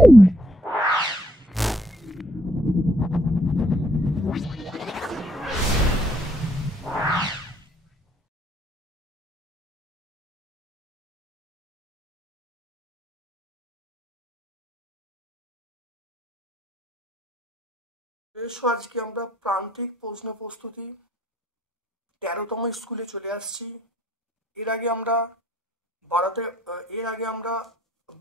আজকে আমরা প্রান্তিক প্রশ্ন প্রস্তুতি 13তম স্কুলে চলে আসছি। এর আগে আমরা ভারতে এর আগে আমরা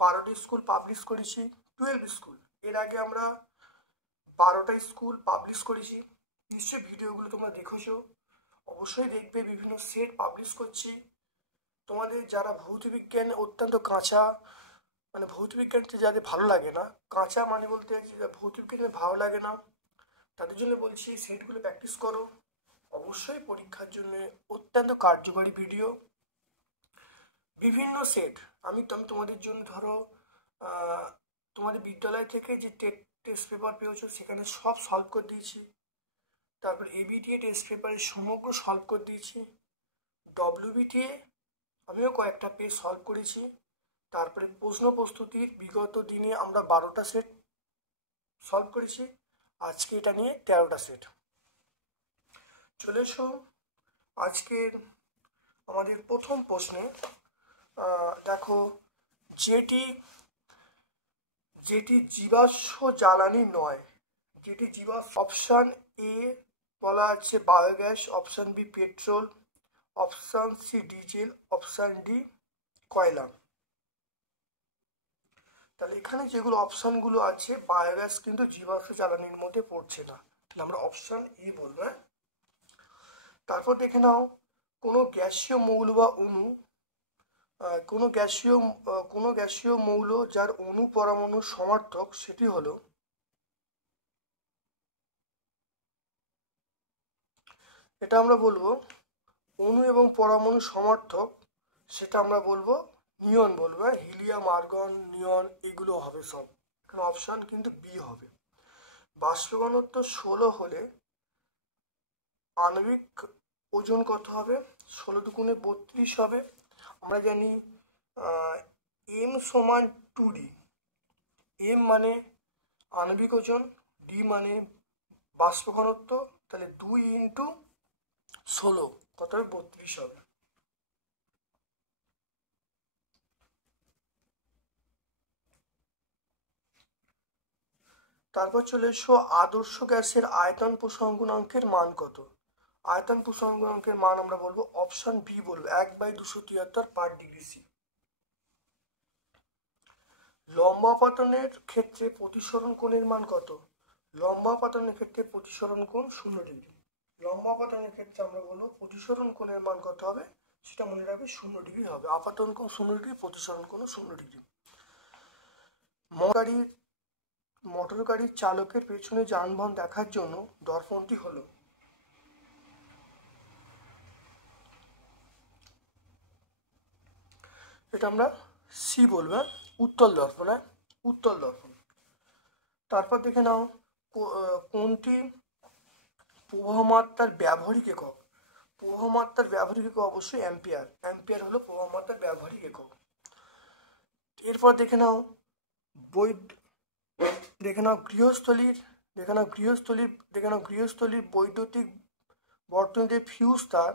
12টি স্কুল পাবলিশ করেছি, 12 স্কুল। এর আগে আমরা 12টা স্কুল পাবলিশ করেছি। নিশ্চয়ই ভিডিওগুলো তোমরা দেখেছো, অবশ্যই দেখবে। বিভিন্ন সেট পাবলিশ করছি। তোমাদের যারা ভৌতবিজ্ঞানে অত্যন্ত কাঁচা, মানে ভৌতবিজ্ঞানটা যাদের ভালো লাগে না, কাঁচা মানে বলতে চাইছি ভৌতবিজ্ঞানে ভালো লাগে না, তাদের জন্য বলছি এই সেটগুলো প্র্যাকটিস করো। অবশ্যই পরীক্ষার জন্য অত্যন্ত কার্যকরী ভিডিও। বিভিন্ন সেট আমি তোমাদের জন্য ধরো তোমাদের বিদ্যালয় থেকে যে টেস্ট পেপার পেয়েছো সেখানে সব সলভ করে দিয়েছি। তারপর এবিটিএ টেস্ট পেপারে সমগ্র সলভ করে দিয়েছি। ডব্লিউবিটিএ আমিও কয়েকটা পেজ সলভ করেছি। তারপরে প্রশ্ন প্রস্তুতির বিগত দিনে আমরা 12টা সেট সলভ করেছি। আজকে এটা নিয়ে 13টা সেট। চলে এসো আজকের আমাদের প্রথম প্রশ্নে। দেখো, যেটি জীবাশ্ম জ্বালানি নয়, যেটি জীবাশ্ম, অপশান এ বলা আছে biogas, option B petrol, option C diesel, option D কয়লা। তাহলে এখানে যেগুলো অপশানগুলো আছে, বায়োগ্যাস কিন্তু জীবাশ্ম জ্বালানির মধ্যে পড়ছে না, তাহলে আমরা অপশান এ বলবো। তারপর দেখে নাও, কোনো গ্যাসীয় মৌল বা অণু, কোনো গ্যাসীয় মৌল যার অণু পরমাণু সমার্থক, সেটি হলো, এটা আমরা বলবো অণু এবং পরমাণু সমার্থক, সেটা আমরা বলবো নিয়ন বলবো। হিলিয়াম, আর্গন, নিয়ন এগুলো হবে সব। এখানে অপশান কিন্তু বি হবে। বাষ্প ঘনত্ব 16 হলে আণবিক ওজন কত হবে? 16 দুগুণে 32 হবে। আমরা জানি এম সমান 2D। এম মানে আণবিক ওজন, ডি মানে বাষ্প ঘনত্ব, তাহলে 2 ইন্টু 16 কত হবে? 32 হবে। তারপর চলে এসো, আদর্শ গ্যাসের আয়তন প্রসঙ্গ গুণাঙ্কের মান কত? আয়তন প্রসঙ্গ গুণাঙ্কের মান আমরা বলবো অপশন বি বলবো 1/273 পার ডিগ্রি সি। লম্বা আপাতনের ক্ষেত্রে প্রতিসরণ কোণের মান কত? লম্বা আপাতনের ক্ষেত্রে প্রতিসরণ কোণ 0 ডিগ্রি। লম্বা আপাতনের ক্ষেত্রে আমরা বলবো প্রতিসরণ কোণের মান কত হবে, সেটা মনে রাখবে 0 ডিগ্রি হবে। আপাতন কোণ 0 ডিগ্রি, প্রতিসরণ কোণ 0 ডিগ্রি। মোটর গাড়ির চালকের পেছনে যানবাহন দেখার জন্য দর্পণটি হলো, এটা আমরা সি বলবো, উত্তল দর্পণ। উত্তল দর্পণ। তারপর দেখে নাও, কোনটি প্রবাহমাত্রার ব্যবহারিক একক? প্রবাহমাত্রার ব্যবহারিক একক অবশ্যই অ্যাম্পিয়ার। অ্যাম্পিয়ার হলো প্রবাহমাত্রার ব্যবহারিক একক। এরপর দেখে নাও গৃহস্থলীর বৈদ্যুতিক বর্তনীতে ফিউজ তার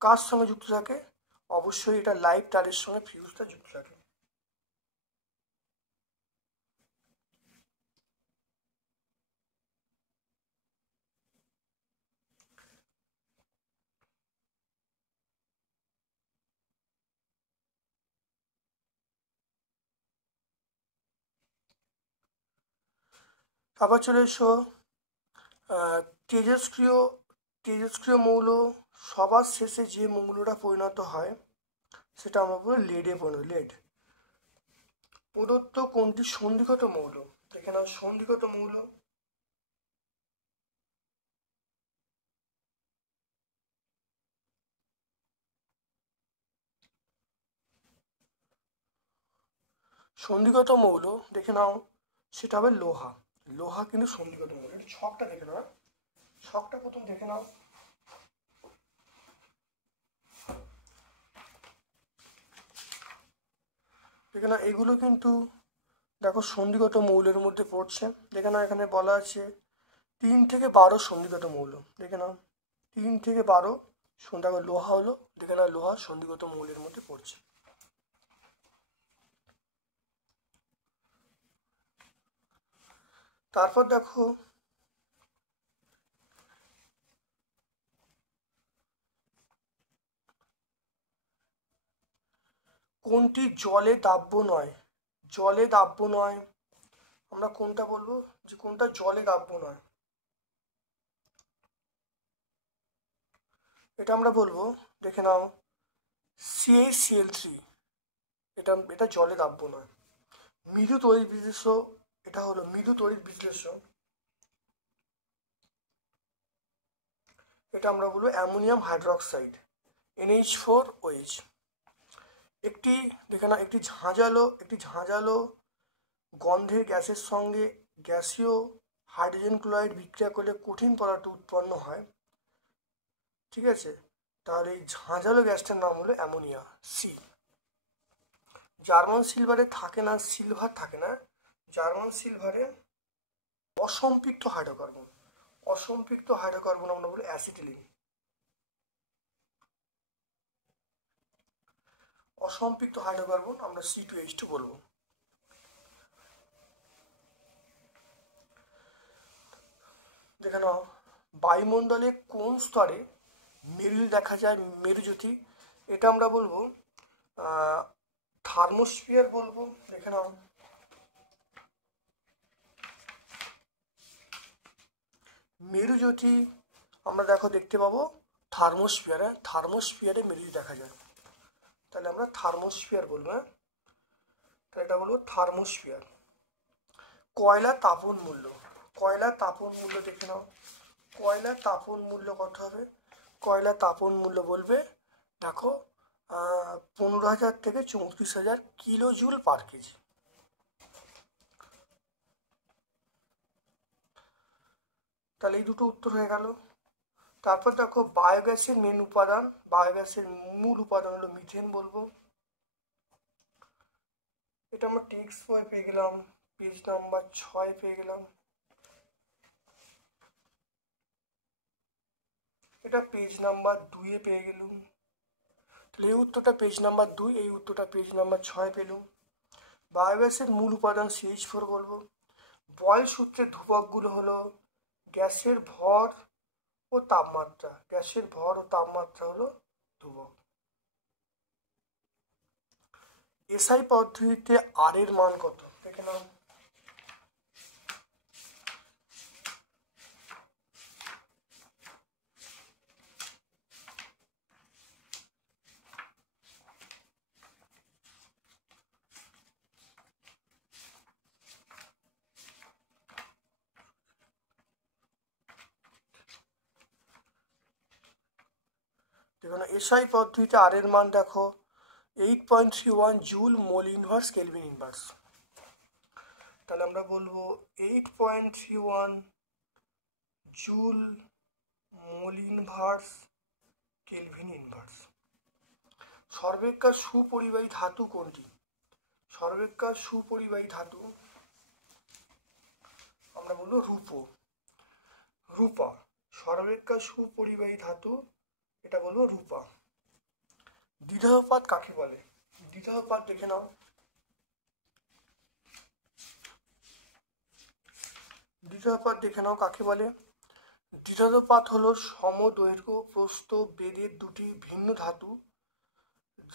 কার সঙ্গে যুক্ত থাকে? অবশ্যই এটা লাইভ তারের সঙ্গে ফিউজটা যুক্ত থাকে। আবার চলে এসো, তেজস্ক্রিয় মৌল সবার শেষে যে মৌলটা পরিণত হয় সেটা আমরা বলবো লেডে পরিণত, লেড। প্রদত্ত কোনটি সন্ধিগত মৌল? দেখে নাও, সন্ধিগত মৌল, সন্ধিগত মৌল দেখে নাও, সেটা হবে লোহা। লোহা কিন্তু সন্ধিগত মৌল। ছকটা দেখে নাও, ছকটা প্রথম দেখে নাও। দেখে নাও, এগুলো কিন্তু দেখো সন্ধিগত মৌলের মধ্যে পড়ছে। দেখে নাও এখানে বলা আছে 3 থেকে 12 সন্ধিগত মৌল। দেখে নাও 3 থেকে 12 দেখো লোহা হলো, দেখে নাও লোহা সন্ধিগত মৌলের মধ্যে পড়ছে। তারপর দেখো কোনটি জলে দাব্য নয়? জলে দাব্য নয় আমরা কোনটা বলবো যে কোনটা জলে দাব্য নয়? এটা আমরা বলবো, দেখে নাও CaCl3, এটা জলে দাব্য নয়। মৃদু তড়িৎ বিশ্লেষ্য, এটা হলো মৃদু তড়িৎ বিশ্লেষ্য, এটা আমরা বলবো অ্যামোনিয়াম হাইড্রোক্সাইড NH4OH। একটি দেখে না একটি ঝাঁঝালো গন্ধের গ্যাসের সঙ্গে গ্যাসীয় হাইড্রোজেন ক্লোরাইড বিক্রিয়া করলে কঠিন পদার্থ উৎপন্ন হয়, ঠিক আছে? তাহলে এই ঝাঁঝালো গ্যাসটার নাম হলো অ্যামোনিয়া, সি। জার্মান সিলভারে থাকে না, সিলভার থাকে না, জার্মান সিলভারে অসম্পৃক্ত হাইড্রোকার্বন, অসম্পৃক্ত হাইড্রোকার্বন আমরা বলি অ্যাসিটিলিন। অসম্পৃক্ত হাইড্রোকার্বন আমরা C2H2 বলবো। দেখে নাও বায়ুমণ্ডলে কোন স্তরে মেরুল দেখা যায়, মেরুজ্যোতি? এটা আমরা বলবো থার্মোস্ফিয়ার বলবো। দেখে নাও মেরুজ্যোতি আমরা দেখতে পাবো থার্মোস্ফিয়ারে, থার্মোস্ফিয়ারে মেরুজ্যোতি দেখা যায়, তাহলে আমরা থার্মোস্ফিয়ার বলবো। হ্যাঁ, তাহলে এটা বলবো থার্মোস্ফিয়ার। কয়লা তাপন মূল্য, কয়লা তাপন মূল্য দেখে নাও, কয়লা তাপন মূল্য কত হবে? কয়লা তাপন মূল্য বলবে দেখো 15,000 থেকে 34,000 কিলো জুল পার কেজি। তাহলে এই দুটো উত্তর হয়ে গেল। তারপর দেখো বায়োগ্যাসের মেন উপাদান, বায়োগ্যাসের মূল উপাদান হলো মিথেন বলবো। এটা আমরা টেক্সট বই পেয়ে গেলাম, পেজ নাম্বার 6 পেয়ে গেলাম। এটা পেজ নাম্বার 2 পেয়ে গেলুম। তাহলে এই উত্তরটা পেজ নাম্বার 2, এই উত্তরটা পেজ নাম্বার 6 পেলুম। বায়োগ্যাসের মূল উপাদান CH4 বলবো। বয়েল সূত্রের ধ্রুবকগুলো হলো গ্যাসের ভর ও তাপমাত্রা, গ্যাসের ভর ও তাপমাত্রা হলো ধ্রুবক। SI পদ্ধতিতে R এর মান কত? দেখে নাও SI পদ্ধতিতে R এর মান দেখো 8.31 joule mole inverse kelvin inverse. তাহলে আমরা বলবো 8.31 joule mole inverse kelvin inverse. সর্বাপেক্ষা সুপরিবাহী ধাতু কোনটি? সর্বাপেক্ষা সুপরিবাহী ধাতু আমরা বলবো রূপা। সর্বাপেক্ষা সুপরিবাহী ধাতু এটা বলবো রূপা। দ্বিধানুপাত কাকে বলে? দ্বিধানুপাত দেখে নাও, দ্বিধানুপাত দেখে নাও কাকে বলে? দ্বিধানুপাত হলো সমদৈর্ঘ্য প্রস্থ বেদের দুটি ভিন্ন ধাতু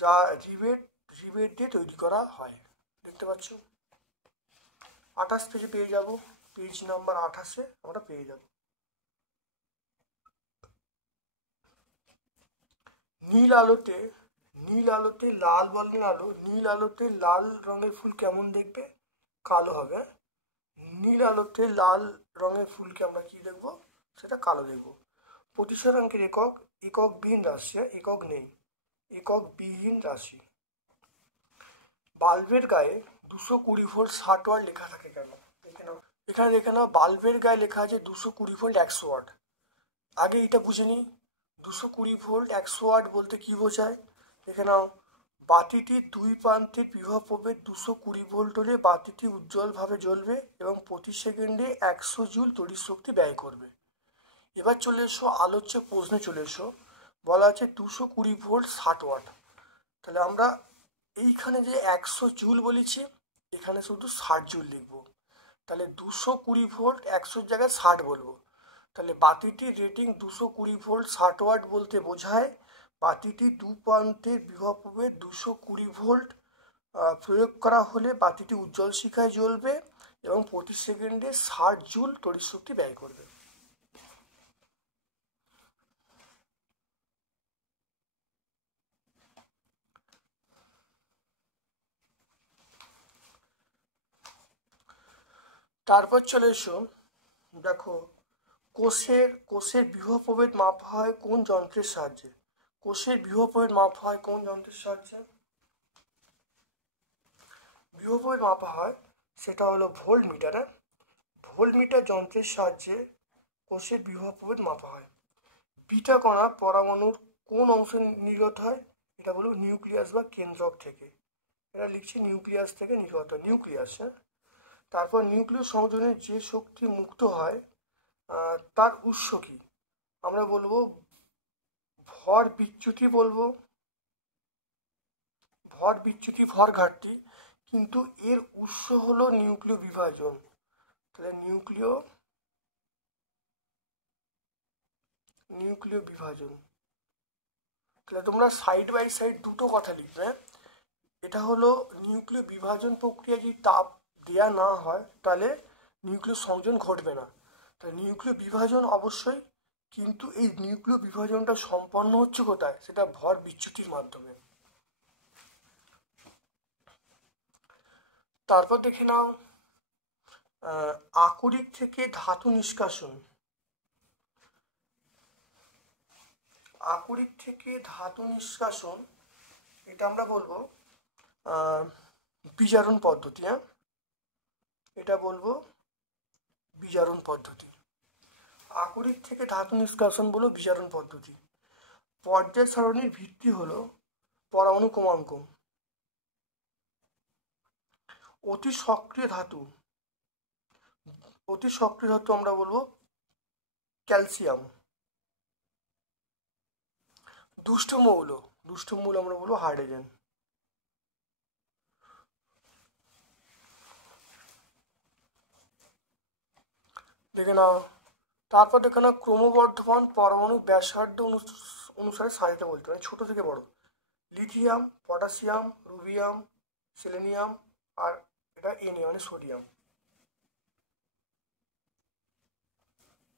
যা রিবেট দিয়ে তৈরি করা হয়। দেখতে পাচ্ছ 28 পেজে পেয়ে যাব, পেজ নাম্বার 28 আমরা পেয়ে যাব। নীল আলোতে লাল বর্ণের আলো, নীল আলোতে লাল রঙের ফুল কেমন দেখবে? কালো হবে। নীল আলোতে লাল রঙের ফুলকে আমরা কি দেখবো? সেটা কালো দেখব। প্রতিসরাঙ্কের একক বিহীন রাশি, একক নেই, একক বিহীন রাশি। বাল্বের গায়ে 220 ভোল্ট 60 ওয়াট লেখা থাকে কেন? দেখে নাও এখানে, দেখে নাও বাল্বের গায়ে লেখা আছে 220 ভোল্ট 100 ওয়াট। আগে এটা বুঝে নিই 220 ভোল্ট 100 ওয়াট বলতে কি বোঝায়। দেখে নাও বাতিটির দুই প্রান্তে বিভব প্রভেদ 220 ভোল্ট হলে বাতিটি উজ্জ্বলভাবে জ্বলবে এবং প্রতি সেকেন্ডে 100 জুল তড়িৎ শক্তি ব্যয় করবে। এবার চলে এসো আলোচ্য প্রশ্নে চলে এসো। বলা আছে 220 ভোল্ট 60 ওয়াট। তাহলে আমরা এইখানে যে 100 জুল বলেছি, এখানে শুধু 60 জুল লিখবো। তাহলে 220 ভোল্ট 100 জায়গায় 60 বলবো। তাহলে বাতিটির রেটিং 220 ভোল্ট 60 ওয়াট বলতে বোঝায় বাতিটি দু প্রান্তের বিভব প্রভেদ 220 ভোল্ট প্রয়োগ করা হলে বাতিটি উজ্জ্বল শিখায় জ্বলবে এবং প্রতি সেকেন্ডে 60 জুল তড়িৎ শক্তি ব্যয় করবে। তারপর চলে এসো, দেখো কোষের বিভব প্রভেদ মাপা হয় কোন যন্ত্রের সাহায্যে? কোষের বিভব প্রভেদ মাপা হয় কোন যন্ত্রের সাহায্যে? বিভব প্রভেদ মাপা হয় সেটা হলো ভোল্টমিটারে। ভোল্টমিটার যন্ত্রের সাহায্যে কোষের বিভব প্রভেদ মাপা হয়। বিটা কণা পরমাণুর কোন অংশে নির্গত হয়? এটা বলো নিউক্লিয়াস বা কেন্দ্রক থেকে। এটা লিখছি নিউক্লিয়াস থেকে নির্গত, নিউক্লিয়াস। হ্যাঁ, তারপর নিউক্লিয় সংযোজনে যে শক্তি মুক্ত হয় তার উৎস কি? আমরা বলবো ভর বিচ্যুতি, বলবো ভর বিচ্যুতি, ভর ঘাটতি, কিন্তু এর উৎস হলো নিউক্লিয় বিভাজন। তাহলে নিউক্লিয় বিভাজন। তাহলে তোমরা সাইড বাই সাইড দুটো কথা লিখবে। এটা হলো নিউক্লিয় বিভাজন প্রক্রিয়া যদি তাপ দেয়া না হয় তাহলে নিউক্লিয় সংযোজন ঘটবে না। তাহলে নিউক্লিয় বিভাজন অবশ্যই, কিন্তু এই নিউক্লিয় বিভাজনটা সম্পন্ন হচ্ছে কোথায়? সেটা ভর বিচ্যুতির মাধ্যমে। তারপর দেখে নাও আকরিক থেকে ধাতু নিষ্কাশন। আকরিক থেকে ধাতু নিষ্কাশন, এটা আমরা বলবো বিজারণ পদ্ধতি। হ্যাঁ, এটা বলবো বিজারণ পদ্ধতি। আকরিক থেকে ধাতু নিষ্কাশন বলো বিজারণ পদ্ধতি। পর্যায় সারণীর ভিত্তি হলো পরমাণু ক্রমাঙ্ক। অতি সক্রিয় ধাতু আমরা বলবো ক্যালসিয়াম। দুষ্ট মৌল আমরা বলবো হাইড্রোজেন। দেখে নাও, তারপর দেখে নাও ক্রমবর্ধমান পরমাণু ব্যাসার্ধ অনুসারে সারিতে বলতে পারে, ছোট থেকে বড়। লিথিয়াম, পটাশিয়াম, রুবিয়াম, সেলেনিয়াম, আর এটা Na মানে সোডিয়াম।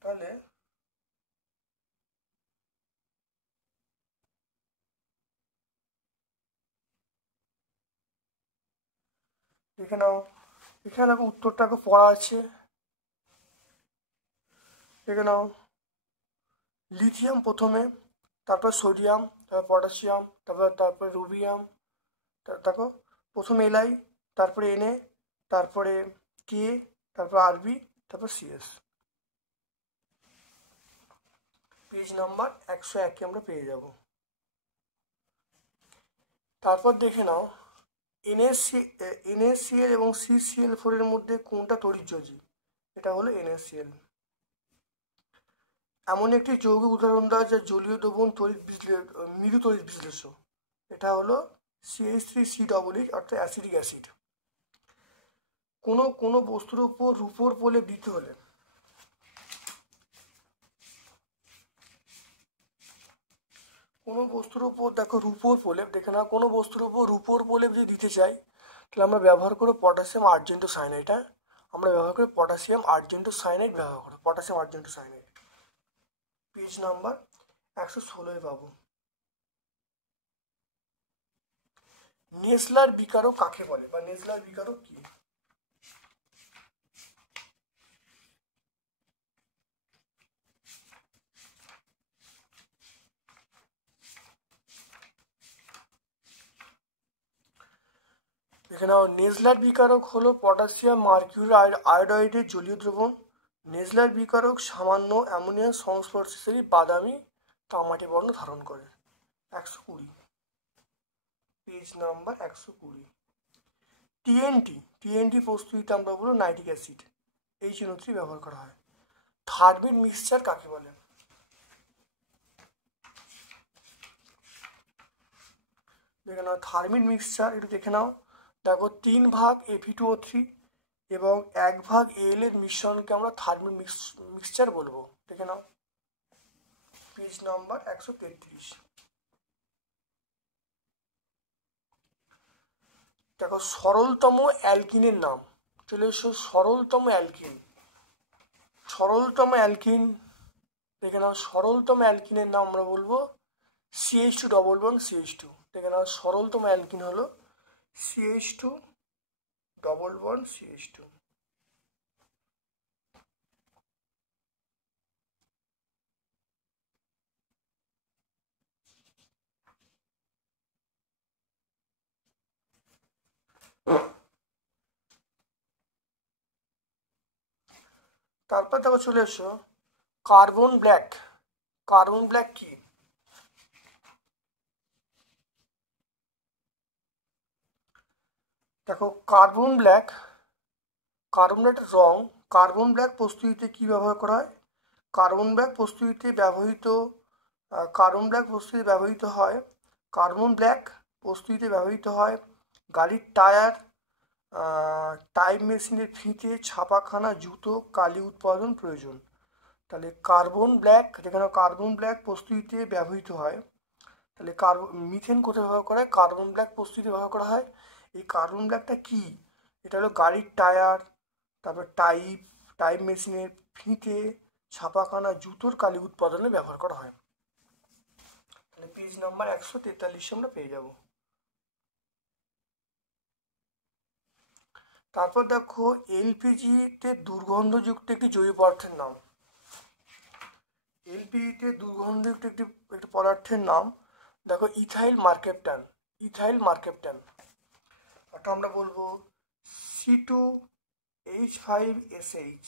তাহলে দেখে নাও, এখানে দেখো উত্তরটাকে পড়া আছে। দেখে নাও, লিথিয়াম প্রথমে, তারপর সোডিয়াম, তারপর পটাশিয়াম, তারপরে রুবিয়াম, দেখো প্রথমে Li, তারপরে Na, তারপরে Ka, তারপর Rb, তারপর Cs। পেজ নাম্বার 101 আমরা পেয়ে যাব। তারপর দেখে নাও NaCl এবং CCl4 এর মধ্যে কোনটা তড়িৎযোজী? এটা হলো NaCl। এমন একটি যৌগিক উদাহরণ দেওয়া যা জলীয় দ্রবণ মৃদু তড়িৎ বিশ্লেষ্য। এটা হলো CH3COOH, অর্থাৎ অ্যাসিডিক অ্যাসিড। কোনো বস্তুর উপর রূপোর প্রলেপ দিতে হলে কোনো বস্তুর উপর, দেখো রূপোর প্রলেপ, দেখে না, কোনো বস্তুর উপর রূপোর প্রলেপ যদি দিতে চাই তাহলে আমরা ব্যবহার করবো পটাশিয়াম আর্জেন্টোসায়ানাইড। আমরা ব্যবহার করি পটাশিয়াম আর্জেন্টোসায়ানাইড ব্যবহার করবো, পটাশিয়াম আর্জেন্টোসায়ানাইড। পেজ নাম্বার 116 পাবো। নেসলার বিকারক কাকে বলে, বা নেসলার বিকারক কি? দেখে নাও, নেসলার বিকারক হলো পটাশিয়াম মার্কিউরি আয়োডাইডের জলীয় দ্রবণ। নেসলার বিকারক সামান্য অ্যামোনিয়াম সংস্পর্শে বাদামি তামাটে বর্ণ ধারণ করে। 120। Page number 120। টিএনটি প্রস্তুতিতে আমরা বলবো নাইট্রিক অ্যাসিড HNO3 ব্যবহার করা হয়। থার্মিক মিক্সচার কাকে বলে? দেখে নাও থার্মিক মিক্সচার, একটু দেখে নাও। দেখো 3 ভাগ Fe2O3 এবং 1 ভাগ Al এর মিশ্রণকে আমরা থার্মিক মিক্সচার বলবো। দেখে নাও পেজ নাম্বার 133। দেখো সরলতম অ্যালকিনের নাম চলে এসো। সরলতম অ্যালকিন দেখে নাও। সরলতম অ্যালকিনের নাম আমরা বলবো CH2 ডবল বন্ড CH2। দেখে নাও সরলতম অ্যালকিন হলো CH2 ডবল বন্ড CH2। তারপর দেখো চলে এসো কার্বন ব্ল্যাক কি? দেখো কার্বন ব্ল্যাক রং। কার্বন ব্ল্যাক প্রস্তুতিতে কি ব্যবহার করা হয়? কার্বন ব্ল্যাক প্রস্তুতিতে ব্যবহৃত হয় গাড়ির টায়ার, টাইপ মেশিনের ফিতে, ছাপাখানা, জুতো, কালি উৎপাদন প্রয়োজন। তাহলে কার্বন ব্ল্যাক যেখানে কার্বন ব্ল্যাক প্রস্তুতিতে ব্যবহৃত হয়, তাহলে মিথেন কোথায় ব্যবহার করা হয়? কার্বন ব্ল্যাক প্রস্তুতিতে ব্যবহার করা হয়। এই কার্বন ব্ল্যাকটা কি? এটা হলো গাড়ির টায়ার, তারপর টাইপ মেশিনের ফিতে, ছাপাখানা, জুতোর কালি উৎপাদনে ব্যবহার করা হয়। তাহলে পেজ নাম্বার 143 আমরা পেয়ে যাব। তারপর দেখো এলপিজিতে দুর্গন্ধযুক্ত একটি জৈব পদার্থের নাম। এলপিজিতে দুর্গন্ধযুক্ত একটি পদার্থের নাম দেখো ইথাইল মার্কেপটান। অর্থাৎ আমরা বলবো C2H5SH।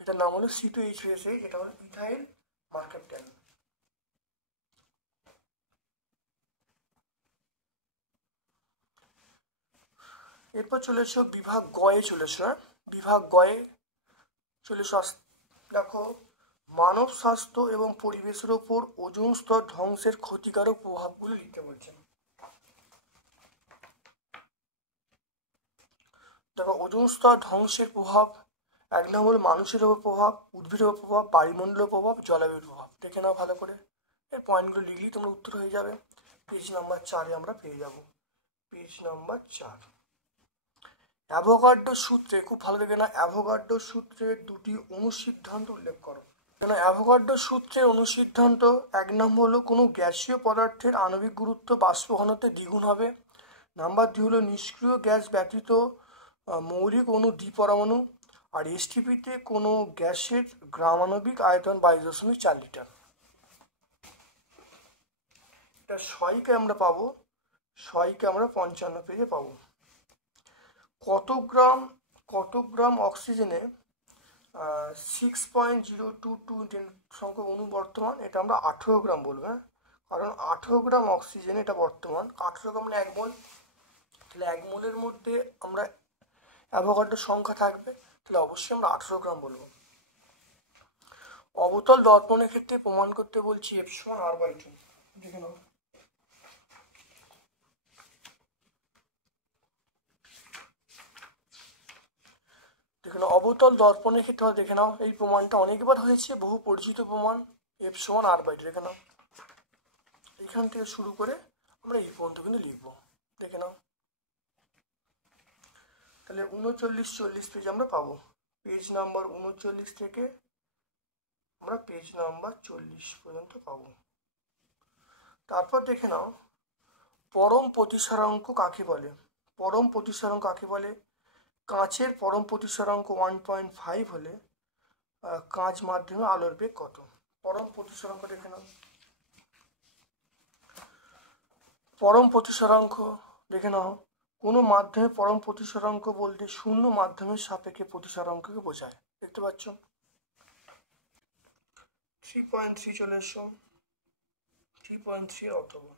এটার নাম হলো C2H5SH, এটা হলো ইথাইল মার্কেপটান। এরপর চলে এসো বিভাগ গয়ে চলে এসো। দেখো মানব স্বাস্থ্য এবং পরিবেশের ওপর ওজোন স্তর ধ্বংসের ক্ষতিকারক প্রভাবগুলি লিখতে বলছেন। দেখো ওজোন স্তর ধ্বংসের প্রভাব 1 নম্বর মানুষের ওপর প্রভাব, উদ্ভিদের ওপর প্রভাব, বায়ুমণ্ডলের প্রভাব, জলবায়ুর প্রভাব। দেখে নাও ভালো করে, এই পয়েন্টগুলো লিখলেই তোমরা উত্তর হয়ে যাবে। পেজ নাম্বার 4 আমরা পেয়ে যাব। পেজ নাম্বার 4 অ্যাভোগাড্রো সূত্রে, খুব ভালো দেখে না, অ্যাভোগাড্রো সূত্রের 2টি অনুসিদ্ধান্ত উল্লেখ করো। কেন অ্যাভোগাড্রো সূত্রের অনুসিদ্ধান্ত 1 নম্বর হলো কোনো গ্যাসীয় পদার্থের আণবিক গুরুত্ব বাষ্প ঘনত্বে দ্বিগুণ হবে। নাম্বার 2 হলো নিষ্ক্রিয় গ্যাস ব্যতীত মৌলিক অণু দ্বিপরমাণু। আর এসটিপিতে কোনো গ্যাসের গ্রাম আণবিক আয়তন 22.4 লিটার। এটা সইকে আমরা পাবো, সইকে আমরা 55 পেজে পাবো। কত গ্রাম অক্সিজেনে 6.022 সংখ্যক অণু বর্তমান? এটা আমরা 18 গ্রাম বলবো, হ্যাঁ, কারণ 18 গ্রাম অক্সিজেন এটা বর্তমান। 18 গ্রাম মানে 1 মোল, তাহলে 1 মোলের মধ্যে আমরা অ্যাভোগাড্রোর সংখ্যা থাকবে, তাহলে অবশ্যই আমরা 18 গ্রাম বলবো। অবতল দর্পণের ক্ষেত্রে প্রমাণ করতে বলছি F=R/2। দেখে নাও। দেখে নাও অবতল দর্পণের ক্ষেত্রে দেখে নাও, এই প্রমাণটা অনেকবার হয়েছে, বহু পরিচিত প্রমাণ F=R/2। দেখে নাও এখান থেকে শুরু করে আমরা এই পর্যন্ত কিন্তু লিখবো। দেখে নাও তাহলে 39-40 পেজ আমরা পাবো। পেজ নাম্বার 39 থেকে আমরা পেজ নাম্বার 40 পর্যন্ত পাবো। তারপর দেখে নাও পরম প্রতিসরাঙ্ক কাকে বলে? পরম প্রতিসরাঙ্ক কাকে বলে? কাঁচের পরম প্রতিসরাঙ্ক 1.5 হলে কাঁচ মাধ্যমে আলোর বেগ কত? পরম প্রতিসরাঙ্ক দেখে নাও। পরম প্রতিসরাঙ্ক দেখে নাও, কোনো মাধ্যমে পরম প্রতিসরাঙ্ক বলতে শূন্য মাধ্যমের সাপেক্ষে প্রতিসরাঙ্ককে বোঝায়। দেখতে পাচ্ছ 3.3 চলে এসো। 3.3 অথবা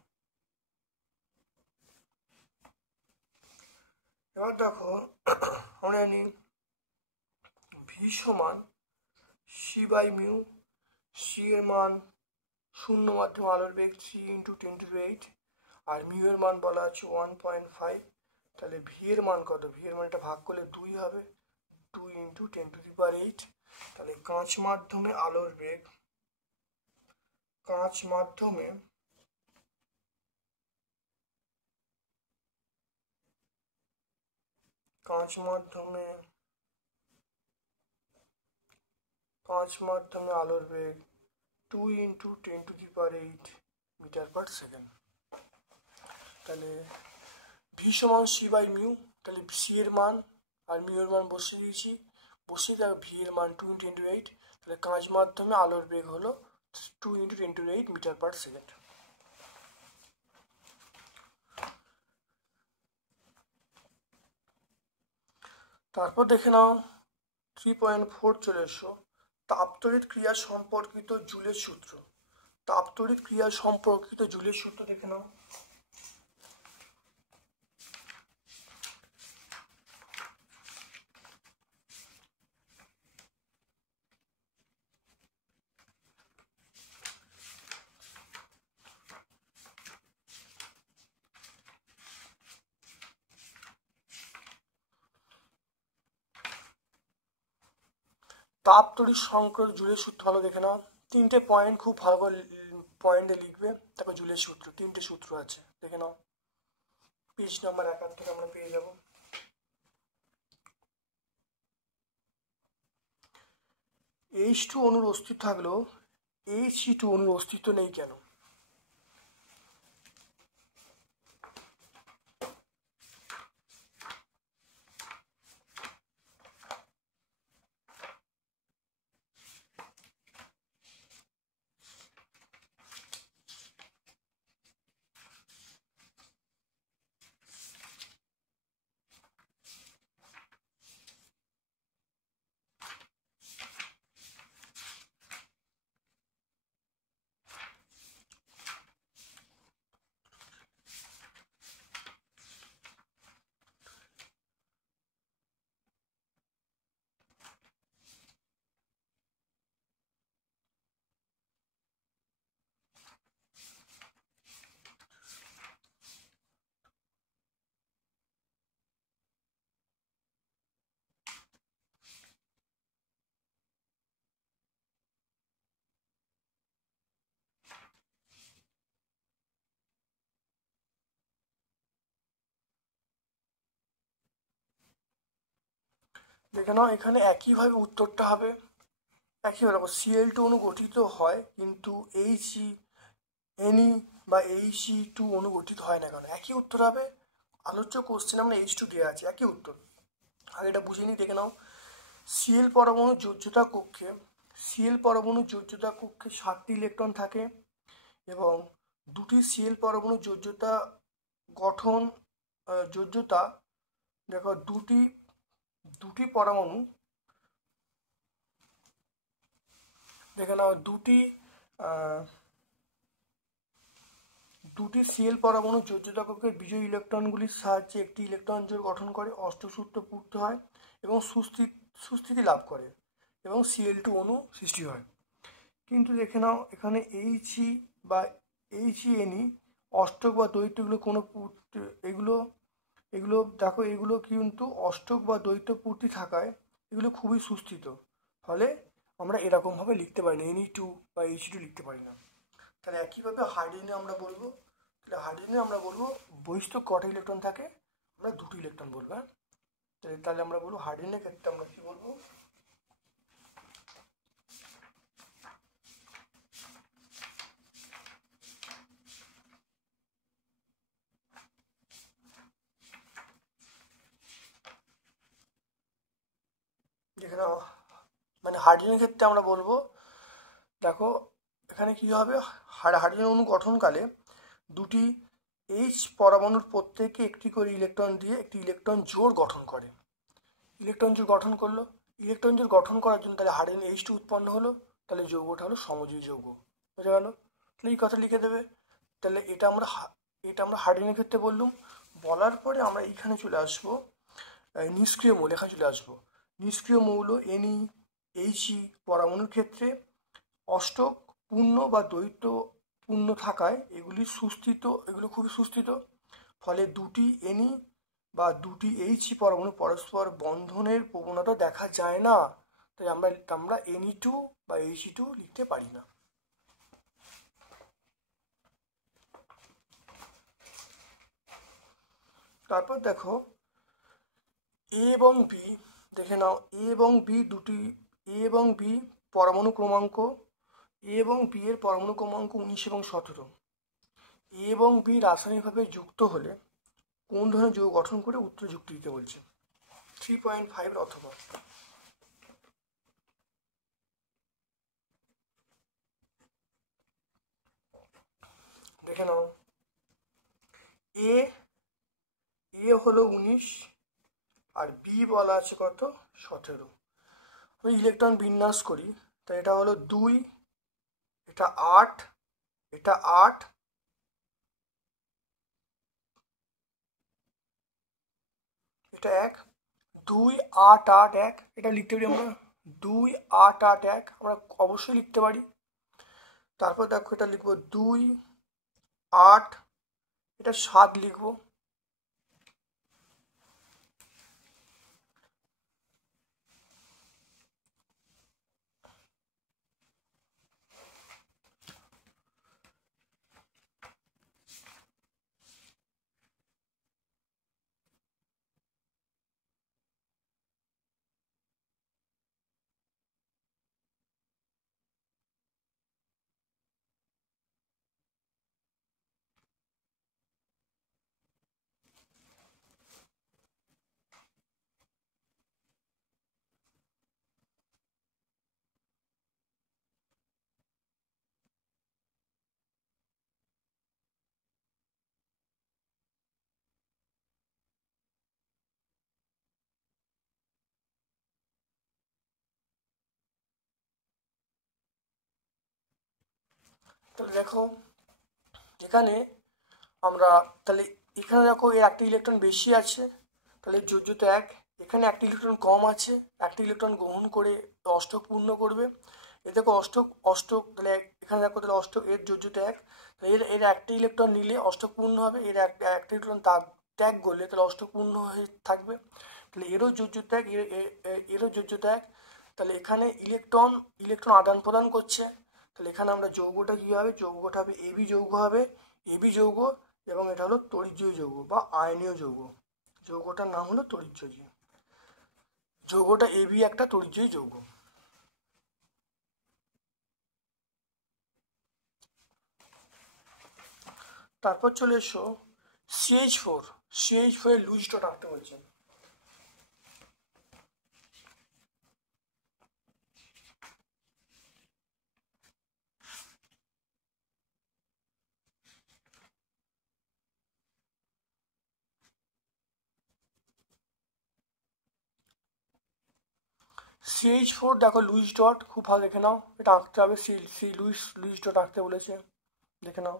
এবার দেখো আমরা জানি ভি সমান সি বাই মিউ। সি এর মান শূন্য মাধ্যমে আলোর বেগ 3 × 10⁸, আর মিউ এর মান বলা আছে 1.5। তাহলে ভি এর মান কত? ভি এর মান এটা ভাগ করলে 2 হবে, 2 × 10⁸। তাহলে কাঁচ মাধ্যমে আলোর বেগ, কাঁচ মাধ্যমে আলোর বেগ 2 × 10⁸ মিটার/সেকেন্ড। তাহলে ভি সমান সি বাই মিউ। তাহলে সি এর মান আর মিউ এর মান বসিয়ে দিয়েছি, বসিয়ে দেওয়া ভি এর মান 2 × 10⁸। তাহলে কাঁচ মাধ্যমে আলোর বেগ হলো 2 × 10⁸ মিটার/সেকেন্ড। তারপর দেখে নাও 3.4 চলে এসো, তাপতড়িৎ ক্রিয়া সম্পর্কিত জুলের সূত্র। তাপতড়িৎ ক্রিয়া সম্পর্কিত জুলের সূত্র দেখে নাও। তাপতড়িৎ সংক্রান্ত জুলের সূত্র ভালো দেখে নাও। 3টে পয়েন্ট খুব ভালো করে পয়েন্টে লিখবে, তারপর জুলের সূত্র, 3টে সূত্র আছে দেখে নাও। পেজ নাম্বার 71 আমরা পেয়ে যাব। H2 অণুর অস্তিত্ব থাকলেও He2 অণুর অস্তিত্ব নেই কেন? দেখে নাও এখানে একইভাবে উত্তরটা হবে। একইভাবে দেখো Cl2 অণু গঠিত হয় কিন্তু He বা He2 অণু গঠিত হয় না কেন? একই উত্তর হবে। আলোচ্য কোশ্চেন আমরা H2 দেওয়া আছে, একই উত্তর। আগে এটা বুঝে নিই, দেখে নাও। Cl পরমাণু যোজ্যতা কক্ষে 7টি ইলেকট্রন থাকে এবং দুটি Cl পরমাণু যোজ্যতা দেখো দুটি পরমাণু, দেখে নাও দুটি Cl পরমাণু যোজ্যতা কক্ষের বিজয়ী ইলেকট্রনগুলির সাহায্যে একটি ইলেকট্রন জোড় গঠন করে, অষ্টসূত্র পূর্ত হয় এবং সুস্থিতি লাভ করে এবং Cl2 অণু সৃষ্টি হয়। কিন্তু দেখে নাও এখানে He বা He অষ্টক বা দ্বৈত এগুলো দেখো, এগুলো কিন্তু অষ্টক বা দ্বৈত পূর্তি থাকায় এগুলো খুবই সুস্থিত, ফলে আমরা এরকমভাবে লিখতে পারি না, Ne2 বা He2 লিখতে পারি না। তাহলে একইভাবে হাইড্রোজেনে আমরা বলবো, বহিস্থ কটা ইলেকট্রন থাকে? আমরা দুটো ইলেকট্রন বলবো। হ্যাঁ, তাহলে আমরা বলবো হাইড্রোজেনের ক্ষেত্রে আমরা কি বলবো? দেখে নাও, মানে হাইড্রোজেনের ক্ষেত্রে আমরা বলবো, দেখো এখানে কি হবে, হাইড্রোজেন অণু গঠনকালে দুটি H পরমাণুর প্রত্যেকে একটি করে ইলেকট্রন দিয়ে একটি ইলেকট্রন জোড় গঠন করে। ইলেকট্রন জোড় গঠন করলো, ইলেকট্রন জোড় গঠন করার জন্য তাহলে হাইড্রোজেন H2 উৎপন্ন হলো, তাহলে যৌগটা হলো সমযোজী যৌগ। বুঝে গেল? তাহলে এই কথা লিখে দেবে। তাহলে এটা আমরা হাইড্রোজেনের ক্ষেত্রে বললাম। বলার পরে আমরা এইখানে চলে আসবো, নিষ্ক্রিয় মৌল, এখানে চলে আসবো। নিষ্ক্রিয় মৌল NeHe পরমাণুর ক্ষেত্রে অষ্টক পূর্ণ বা দ্বৈত পূর্ণ থাকায় এগুলো খুবই সুস্থিত, ফলে দুটি Ne বা দুটি He পরমাণু পরস্পর বন্ধনের প্রবণতা দেখা যায় না, তাই আমরা Ne2 বা He2 লিখতে পারি না। তারপর দেখো A এবং B, দেখে নাও A এবং B পরমাণু ক্রমাঙ্ক, A এবং B এর পরমাণু ক্রমাঙ্ক 19 এবং 17। A এবং B রাসায়নিকভাবে যুক্ত হলে কোন ধরনের যৌগ গঠন করে উত্তর যুক্তি দিতে বলছে। 3.5 অথবা দেখে নাও এ হলো 19 আর বি বলা আছে কত 17। আমি ইলেকট্রন বিন্যাস করি, তাই এটা হলো 2, এটা 8, এটা 8, এটা 1, 2 8 8 1, এটা লিখতে পারি আমরা 2 8 8 1, আমরা অবশ্যই লিখতে পারি। তারপর দেখো এটা লিখবো 2 8, এটা 7 লিখবো। তাহলে দেখো এখানে দেখো এর একটা ইলেকট্রন বেশি আছে, তাহলে যোজ্যতা 1, এখানে একটা ইলেকট্রন কম আছে, একটা ইলেকট্রন গ্রহণ করে অষ্টক পূর্ণ করবে। এ দেখো অষ্টক তাহলে এখানে দেখো তাহলে অষ্টক এর যোজ্যতা 1, এর একটা ইলেকট্রন নিলে অষ্টক পূর্ণ হবে, এর একটা ইলেকট্রন ত্যাগ করলে তাহলে অষ্টক পূর্ণ হয়ে থাকবে, তাহলে এরও যোজ্যতা 1, এরও যোজ্যতা 1। তাহলে এখানে ইলেকট্রন আদান প্রদান করছে, তাহলে এখানে আমরা যৌগটা কী হবে, যৌগটা হবে এবি যৌগ হবে, এবি যৌগ, এবং এটা হলো তড়িৎজয়ী যৌগ বা আয়নীয় যৌগ। যৌগটার নাম হলো তড়িৎজয়ী, যৌগটা এবি একটা তড়িৎজয়ী যৌগ। তারপর চলে এসো CH4 এর লুইস ডট আঁকতে বলছেন। CH4 দেখো লুইস ডট খুব ভালো দেখে নাও, এটা আঁকতে হবে, লুইস ডট আঁকতে বলেছে, দেখে নাও।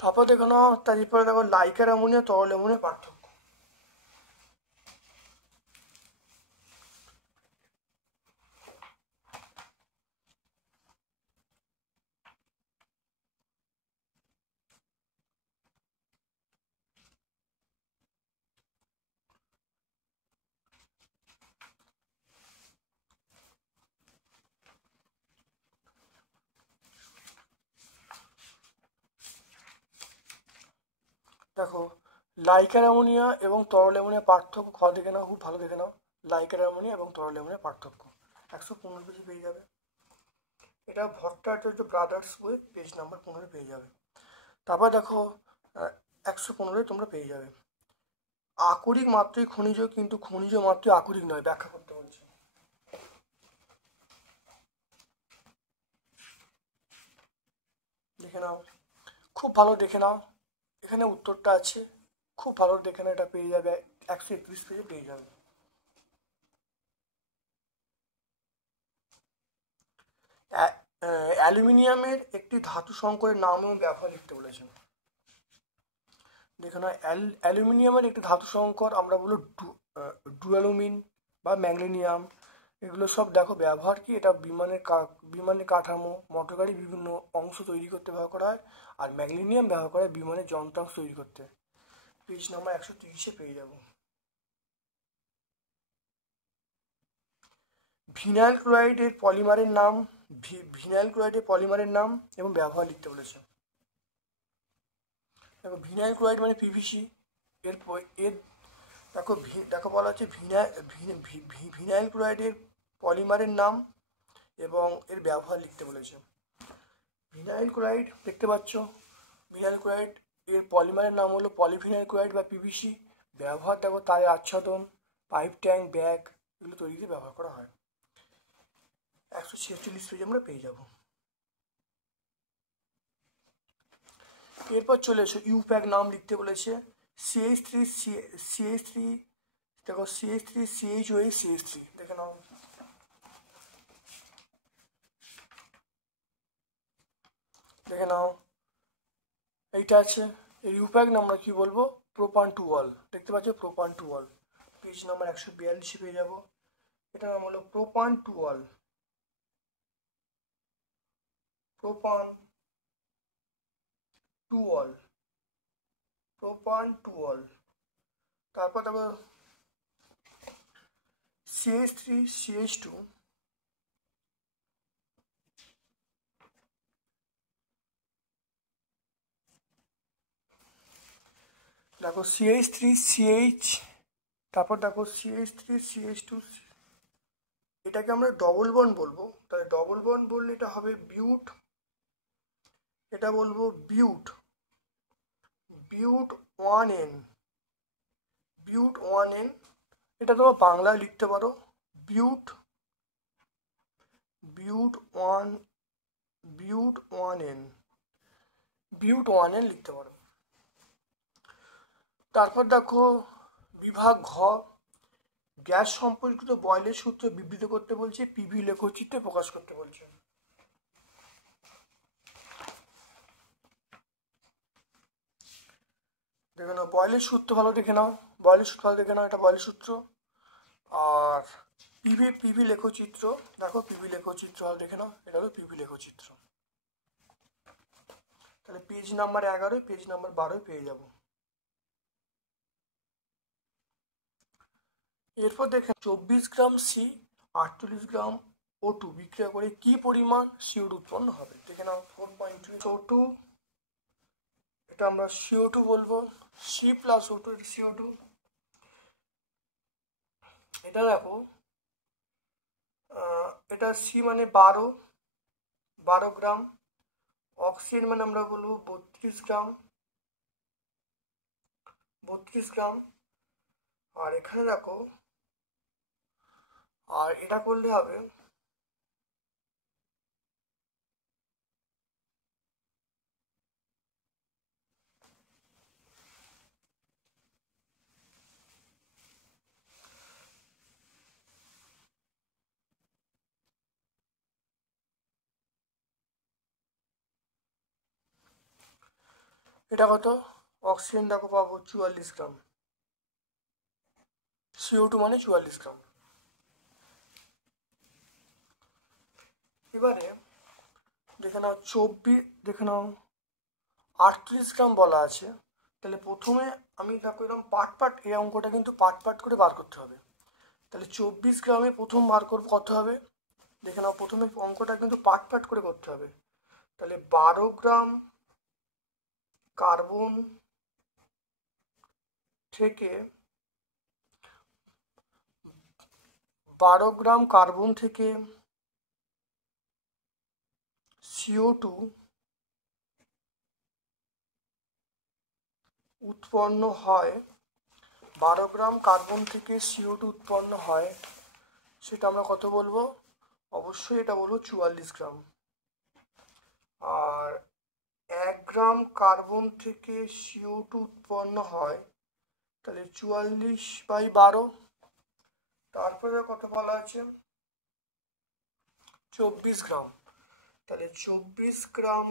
তারপর দেখো নাও, তারপরে দেখো লাইকার অ্যামোনিয়া তরল অ্যামোনিয়া পার্থক্য। দেখো লাইকার অ্যামোনিয়া এবং তরল অ্যামোনিয়া পার্থক্য ভালো দেখে নাও, খুব ভালো দেখে নাও, লাইকার অ্যামোনিয়া এবং তরল অ্যামোনিয়া পার্থক্য 115 পেজে পেয়ে যাবে, এটা ভট্টাচার্য ব্রাদার্স বই পেজ নাম্বার 15 পেয়ে যাবে। তারপর দেখো 115 তোমরা পেয়ে যাবে। আকরিক মাত্রই খনিজ, কিন্তু খনিজ মাত্রই আকরিক নয়, ব্যাখ্যা করতে বলছে। দেখে নাও, খুব ভালো দেখে নাও, এখানে উত্তরটা আছে, খুব ভালো দেখে নাও, এটা পেয়ে যাবে 131 পেজে পেয়ে যাবে। অ্যালুমিনিয়ামের একটি ধাতু সংকরের নাম এবং ব্যবহার লিখতে বলেছেন। দেখে না, অ্যালুমিনিয়ামের একটি ধাতু সংকর আমরা বলবো ডুয়ালুমিন বা ম্যাগনেনিয়াম। এগুলো সব দেখো ব্যবহার কি, এটা বিমানের কাঠামো, মোটরগাড়ির বিভিন্ন অংশ তৈরি করতে ব্যবহার করা হয়। আর ম্যাগনেনিয়াম ব্যবহার করা হয় বিমানের যন্ত্রাংশ তৈরি করতে। পেজ নাম্বার 130-এ পেয়ে যাব। ভিনাইল ক্লোরাইডের পলিমারের নাম, ভিনাইল ক্লোরাইডের পলিমারের নাম এবং ব্যবহার লিখতে বলেছে। দেখো ভিনাইল ক্লোরাইড মানে পিভিসি। এর দেখো বলা হচ্ছে ভিনাইল ক্লোরাইডের পলিমারের নাম এবং এর ব্যবহার লিখতে বলেছে। ভিনাইল ক্লোরাইড দেখতে পাচ্ছ, ভিনাইল ক্লোরাইড এর পলিমারের নাম হলো পলিভিনাইল ক্লোরাইড বা পিভিসি। ব্যবহার দেখো তারের আচ্ছাদন, পাইপ ট্যাঙ্ক, ব্যাগ এগুলো তৈরিতে ব্যবহার করা হয়। 146 পেজ আমরা পেয়ে যাব। এরপর চলে এসো, ইউপ্যাক নাম লিখতে বলেছে। CH3 দেখো CH3 CHOA CH3 দেখে নাও। দেখে নাও এইটা আছে। এর ইউপ্যাক নাম আমরা কি বলবো, প্রোপান টু অল। দেখতে পাচ্ছ প্রোপান টু অল। পেজ নাম্বার 142 পেয়ে যাব। এটা নাম হলো প্রোপান to all. প্রোপান to all, প্রোপান to all. তারপর দেখো CH3 CH2 দেখো CH3 CH, তারপর দেখো CH3 CH2, এটাকে আমরা ডবল বন্ড বলবো। তাহলে ডবল বন্ড বললে এটা হবে বিউট। এটা বলবো বিউট, বিউট 1N, বিউট 1N। এটা তোমরা বাংলায় লিখতে পারো বিউট, বিউট 1N, বিউট 1N লিখতে পারো। তারপর দেখো বিভাগ ঘ, গ্যাস সম্পর্কিত বয়লের সূত্র বিবৃত করতে বলছে, পিভি লেখচিত্রে প্রকাশ করতে বলছে। দেখে নাও বয়লের সূত্র ভালো দেখে নাও, বয়লের সূত্র ভালো দেখে নাও, এটা বয়লের সূত্র। আর পিভি লেখচিত্র, দেখো পিভি লেখচিত্র ভালো দেখে নাও, এটা হলো পিভি লেখচিত্র। তাহলে পেজ নাম্বার 11, পেজ নাম্বার 12 পেয়ে যাব। এরপর দেখে 24 গ্রাম সি 48 গ্রাম O2 বিক্রিয়া করে কি পরিমাণ CO2 উৎপন্ন হবে। দেখে নাও 4.2 O2, এটা আমরা CO2 বলবো, C প্লাস O2 CO2। এটা দেখো এটা সি মানে 12 গ্রাম, অক্সিজেন মানে আমরা বলবো 32 গ্রাম, 32 গ্রাম। আর এখানে দেখো, আর এটা করলে হবে এটা কত, অক্সিজেন দেখো পাবো 44 গ্রাম, CO2 মানে 44 গ্রাম। এবারে দেখে নাও 24, দেখে নাও 38 গ্রাম বলা আছে। তাহলে প্রথমে আমি দেখো এরকম পাট এই অঙ্কটা কিন্তু পাট করে বার করতে হবে। তাহলে 24 গ্রামে প্রথম বার করবো কত হবে, দেখে নাও প্রথমে অঙ্কটা কিন্তু পাট করে করতে হবে। তাহলে 12 গ্রাম কার্বন থেকে 12 গ্রাম কার্বন থেকে CO2 উৎপন্ন হয়, 12 গ্রাম কার্বন থেকে CO2 উৎপন্ন হয়, সেটা আমরা কত বলবো, অবশ্যই এটা বলবো 44 গ্রাম। আর 1 গ্রাম কার্বন থেকে CO2 উৎপন্ন হয়, তাহলে 44/12। তারপরে কত বলা আছে, 24 গ্রাম। তাহলে 24 গ্রাম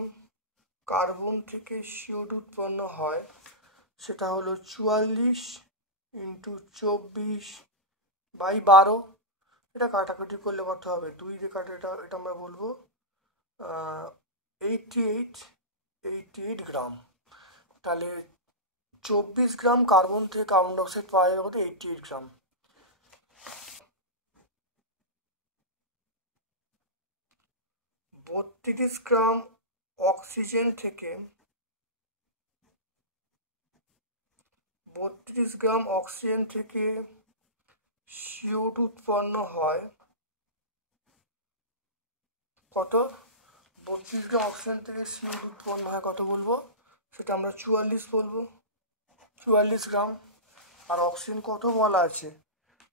কার্বন থেকে CO2 উৎপন্ন হয়, সেটা হলো 44 ইন্টু 24/12। এটা কাটাকাটি করলে কত হবে, 2 দিয়ে কাটা, এটা আমরা বলবো 88 গ্রাম। তাহলে 24 গ্রাম কার্বন থেকে কার্বন ডাইঅক্সাইড পাওয়া যাবে কত, 88 গ্রাম। 32 গ্রাম অক্সিজেন থেকে 32 গ্রাম অক্সিজেন থেকে CO2 উৎপন্ন হয় কত, 32 গ্রাম অক্সিজেন থেকে CO2 উৎপন্ন হয় কত বলবো, সেটা আমরা 44 বলবো, 44 গ্রাম। আর অক্সিজেন কত বলা আছে,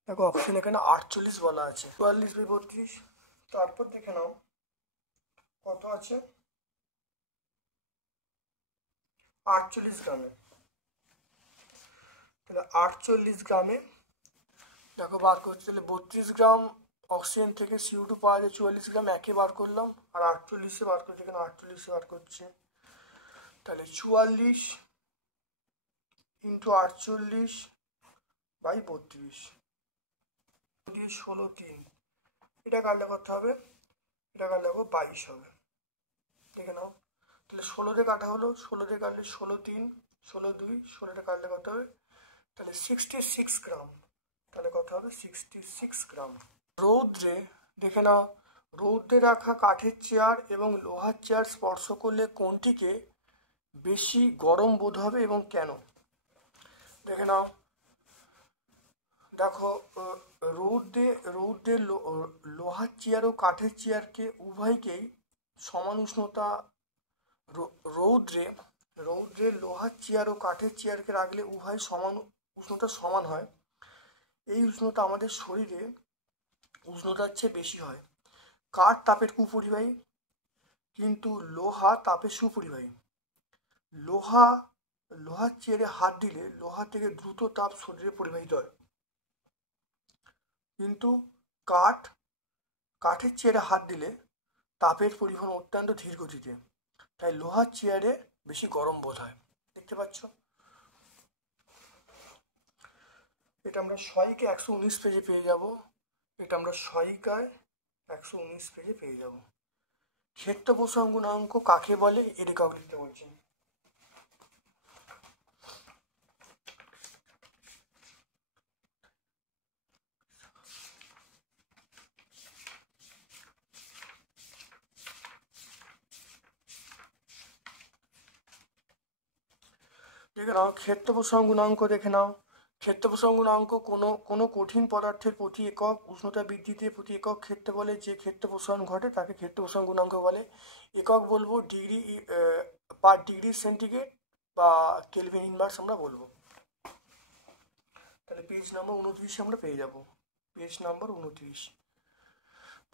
দেখো অক্সিজেন এখানে 48 বলা আছে, 44/32। তারপর দেখে নাও কত আছে, 48 গ্রামে। তাহলে 48 গ্রামে দেখো বার করতে, তাহলে 32 গ্রাম অক্সিজেন থেকে CO2 পাওয়া যায়, 44 গ্রাম একে বার করলাম, আর 48-এ বার করছি, এখানে 48-এ বার করছে। তাহলে 44 ইন্টু 48/32 দিয়ে 16/3, এটা কাটলে কত হবে, এটা কাটলে 22 হবে। দেখে নাও, তাহলে 16 দিয়ে কাটা হলো, 16 দিয়ে কাটলে 16/3, 16/2, 16টা কাটলে কত হবে, তাহলে 66 গ্রাম। তাহলে কত হবে, 66 গ্রাম। রৌদ্রে দেখে নাও, রৌদ্রে রাখা কাঠের চেয়ার এবং লোহার চেয়ার স্পর্শ করলে কোনটিকে বেশি গরম বোধ হবে এবং কেন। দেখে নাও, দেখো রৌদ্রে লোহার চেয়ার ও কাঠের চেয়ারকে উভয়কেই সমান উষ্ণতা, রৌদ্রে লোহার চেয়ার ও কাঠের চেয়ারকে রাখলে উভয় সমান উষ্ণতা সমান হয়। এই উষ্ণতা আমাদের শরীরে উষ্ণতার চেয়ে বেশি হয়। কাঠ তাপের কুপরিবাহী, কিন্তু লোহা তাপের সুপরিবাহী। লোহার চেয়ারে হাত দিলে লোহা থেকে দ্রুত তাপ শরীরে পরিবাহিত হয়, কিন্তু কাঠের চেয়ারে হাত দিলে তাপের পরিবহন অত্যন্ত ধীর গতিতে, তাই লোহার চেয়ারে বেশি গরম বোধ হয়। দেখতে পাচ্ছ, এটা আমরা সহায়িকা 119 পেজে পেয়ে যাব, এটা আমরা সহায়িকায় 119 পেজে পেয়ে যাব। ক্ষেত্র প্রসারণ গুণাঙ্ক কাকে বলে, এর একক লিখতে বলছি। দেখে নাও, ক্ষেত্র প্রসারণ গুণাঙ্ক দেখে নাও, ক্ষেত্র প্রসারণ গুণাঙ্ক কোনো কঠিন পদার্থের প্রতি একক উষ্ণতা বৃদ্ধিতে প্রতি একক ক্ষেত্র বলে যে ক্ষেত্র প্রসারণ ঘটে তাকে ক্ষেত্র প্রসারণ গুণাঙ্ক বলে। একক বলবো ডিগ্রি পার ডিগ্রি সেন্টিগ্রেড বা কেলভিন ইনভার্স আমরা বলবো। তাহলে পেজ নাম্বার 29 আমরা পেয়ে যাব, পেজ নাম্বার 29।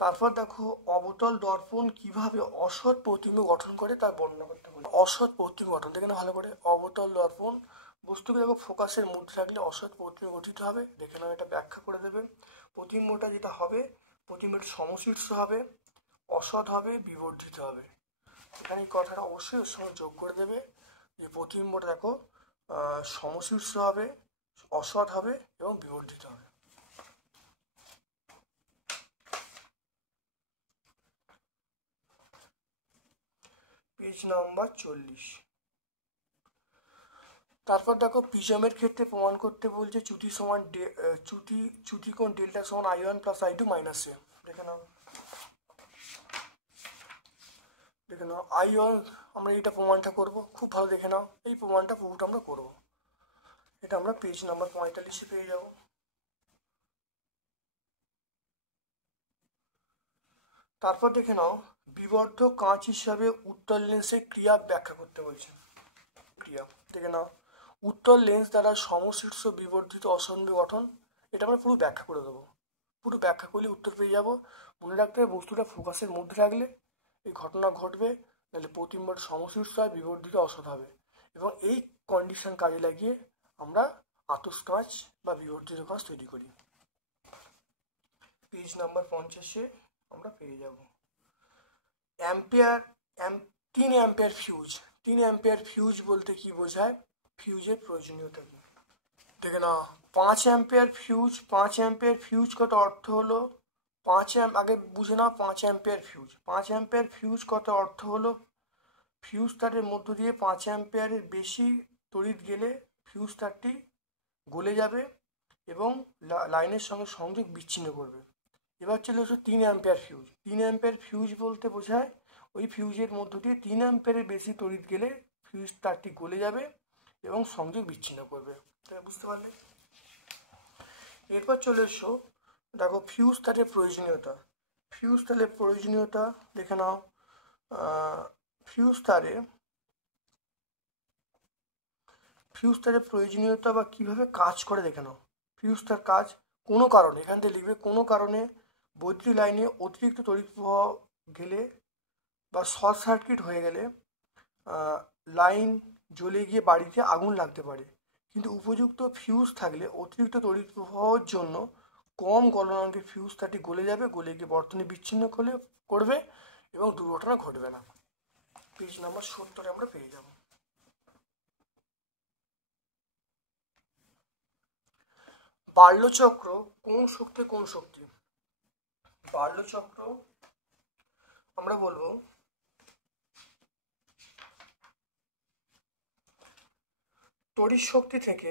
তারপর দেখো, অবতল দর্পণ কিভাবে অসৎ প্রতিবিম্ব গঠন করে তার বর্ণনা করতে হবে। অসৎ প্রতিবিম্ব গঠন দেখে না ভালো করে, অবতল দর্পণ বস্তুকে দেখো ফোকাসের মধ্যে রাখলে অসৎ প্রতিবিম্ব গঠিত হবে। দেখে নাও, এটা ব্যাখ্যা করে দেবে। প্রতিবিম্বটা যেটা হবে, প্রতিবিম্বটা সমশীর্ষ হবে, অসৎ হবে, বিবর্ধিত হবে। এখানে এই কথাটা অবশ্যই ওর সঙ্গে যোগ করে দেবে যে প্রতিবিম্বটা দেখো সমশীর্ষ হবে, অসৎ হবে এবং বিবর্ধিত হবে। Page number 40। তারপর দেখো, প্রিজমের ক্ষেত্রে প্রমাণ করতে বলছে চ্যুতি কোণ ডেল্টা সমান I1 + I2 - A। দেখে নাও, I1 আমরা এটা প্রমাণটা করব, খুব ভালো দেখে নাও, এই প্রমাণটা পুরোটা আমরা করব। এটা আমরা পেজ নাম্বার 45-এ পেয়ে যাব। তারপর দেখে নাও, বিবর্ধক কাঁচ হিসাবে উত্তল লেন্সের ক্রিয়া ব্যাখ্যা করতে বলছে। ক্রিয়া দেখে নাও, উত্তল লেন্স দ্বারা সমশীর্ষ বিবর্ধিত অসম্ভব গঠন, এটা আমরা পুরো ব্যাখ্যা করে দেবো। পুরো ব্যাখ্যা করলে উত্তর পেয়ে যাব। মনে রাখতে হবে, বস্তুটা ফোকাসের মধ্যে রাখলে এই ঘটনা ঘটবে, নাহলে প্রতিবিম্বটা সমশীর্ষ হয়, বিবর্ধিত অসৎ হবে। এবং এই কন্ডিশন কাজে লাগিয়ে আমরা আতস কাঁচ বা বিবর্ধিত কাঁচ তৈরি করি। পেজ নাম্বার 50-এ আমরা পেয়ে যাব। Ampere 3 ampere fuse. 3 ampere fuse বলতে কি বোঝায়, ফিউজের প্রয়োজনীয়তা কি দেখে না। 5 অ্যাম্পিয়ার ফিউজ, 5 অ্যাম্পিয়ার ফিউজ কত অর্থ হলো, আগে বুঝে নাও 5 অ্যাম্পিয়ার ফিউজ। 5 অ্যাম্পিয়ার ফিউজ কত অর্থ হলো, ফিউজ তারের মধ্য দিয়ে 5 অ্যাম্পিয়ারের বেশি তড়িৎ গেলে ফিউজ তারটি গলে যাবে এবং লাইনের সঙ্গে সংযোগ বিচ্ছিন্ন করবে। এবার চলে এসো 3 অ্যাম্পিয়ার ফিউজ। 3 অ্যাম্পিয়ার ফিউজ বলতে বোঝায় ওই ফিউজের মধ্য দিয়ে 3 অ্যাম্পিয়ারের বেশি তড়িৎ গেলে ফিউজ তারটি গলে যাবে এবং সংযোগ বিচ্ছিন্ন করবে। তাই বুঝতে পারলে। এরপর চলে এসো, দেখো ফিউজ তারের প্রয়োজনীয়তা। ফিউজ তারের প্রয়োজনীয়তা দেখে নাও। ফিউজ তারের প্রয়োজনীয়তা বা কিভাবে কাজ করে দেখে নাও। ফিউজ তার কাজ, কোনো কারণে, এখান থেকে লিখবে কোনো কারণে বৈদ্যুতিক লাইনে অতিরিক্ত তড়িৎ প্রবাহ গেলে বা শর্ট সার্কিট হয়ে গেলে লাইন জ্বলে গিয়ে বাড়িতে আগুন লাগতে পারে, কিন্তু উপযুক্ত ফিউজ থাকলে অতিরিক্ত তড়িৎ প্রবাহের জন্য কম গলনাঙ্কের ফিউজ তারটি গলে যাবে, গলে গিয়ে বর্তনী বিচ্ছিন্ন করবে এবং দুর্ঘটনা ঘটবে না। পেজ নাম্বার 70 আমরা পেয়ে যাব। বাল্যচক্র কোন শক্তি কোন শক্তি? বাল্যচক্র আমরা বলবো তড়িৎ শক্তি থেকে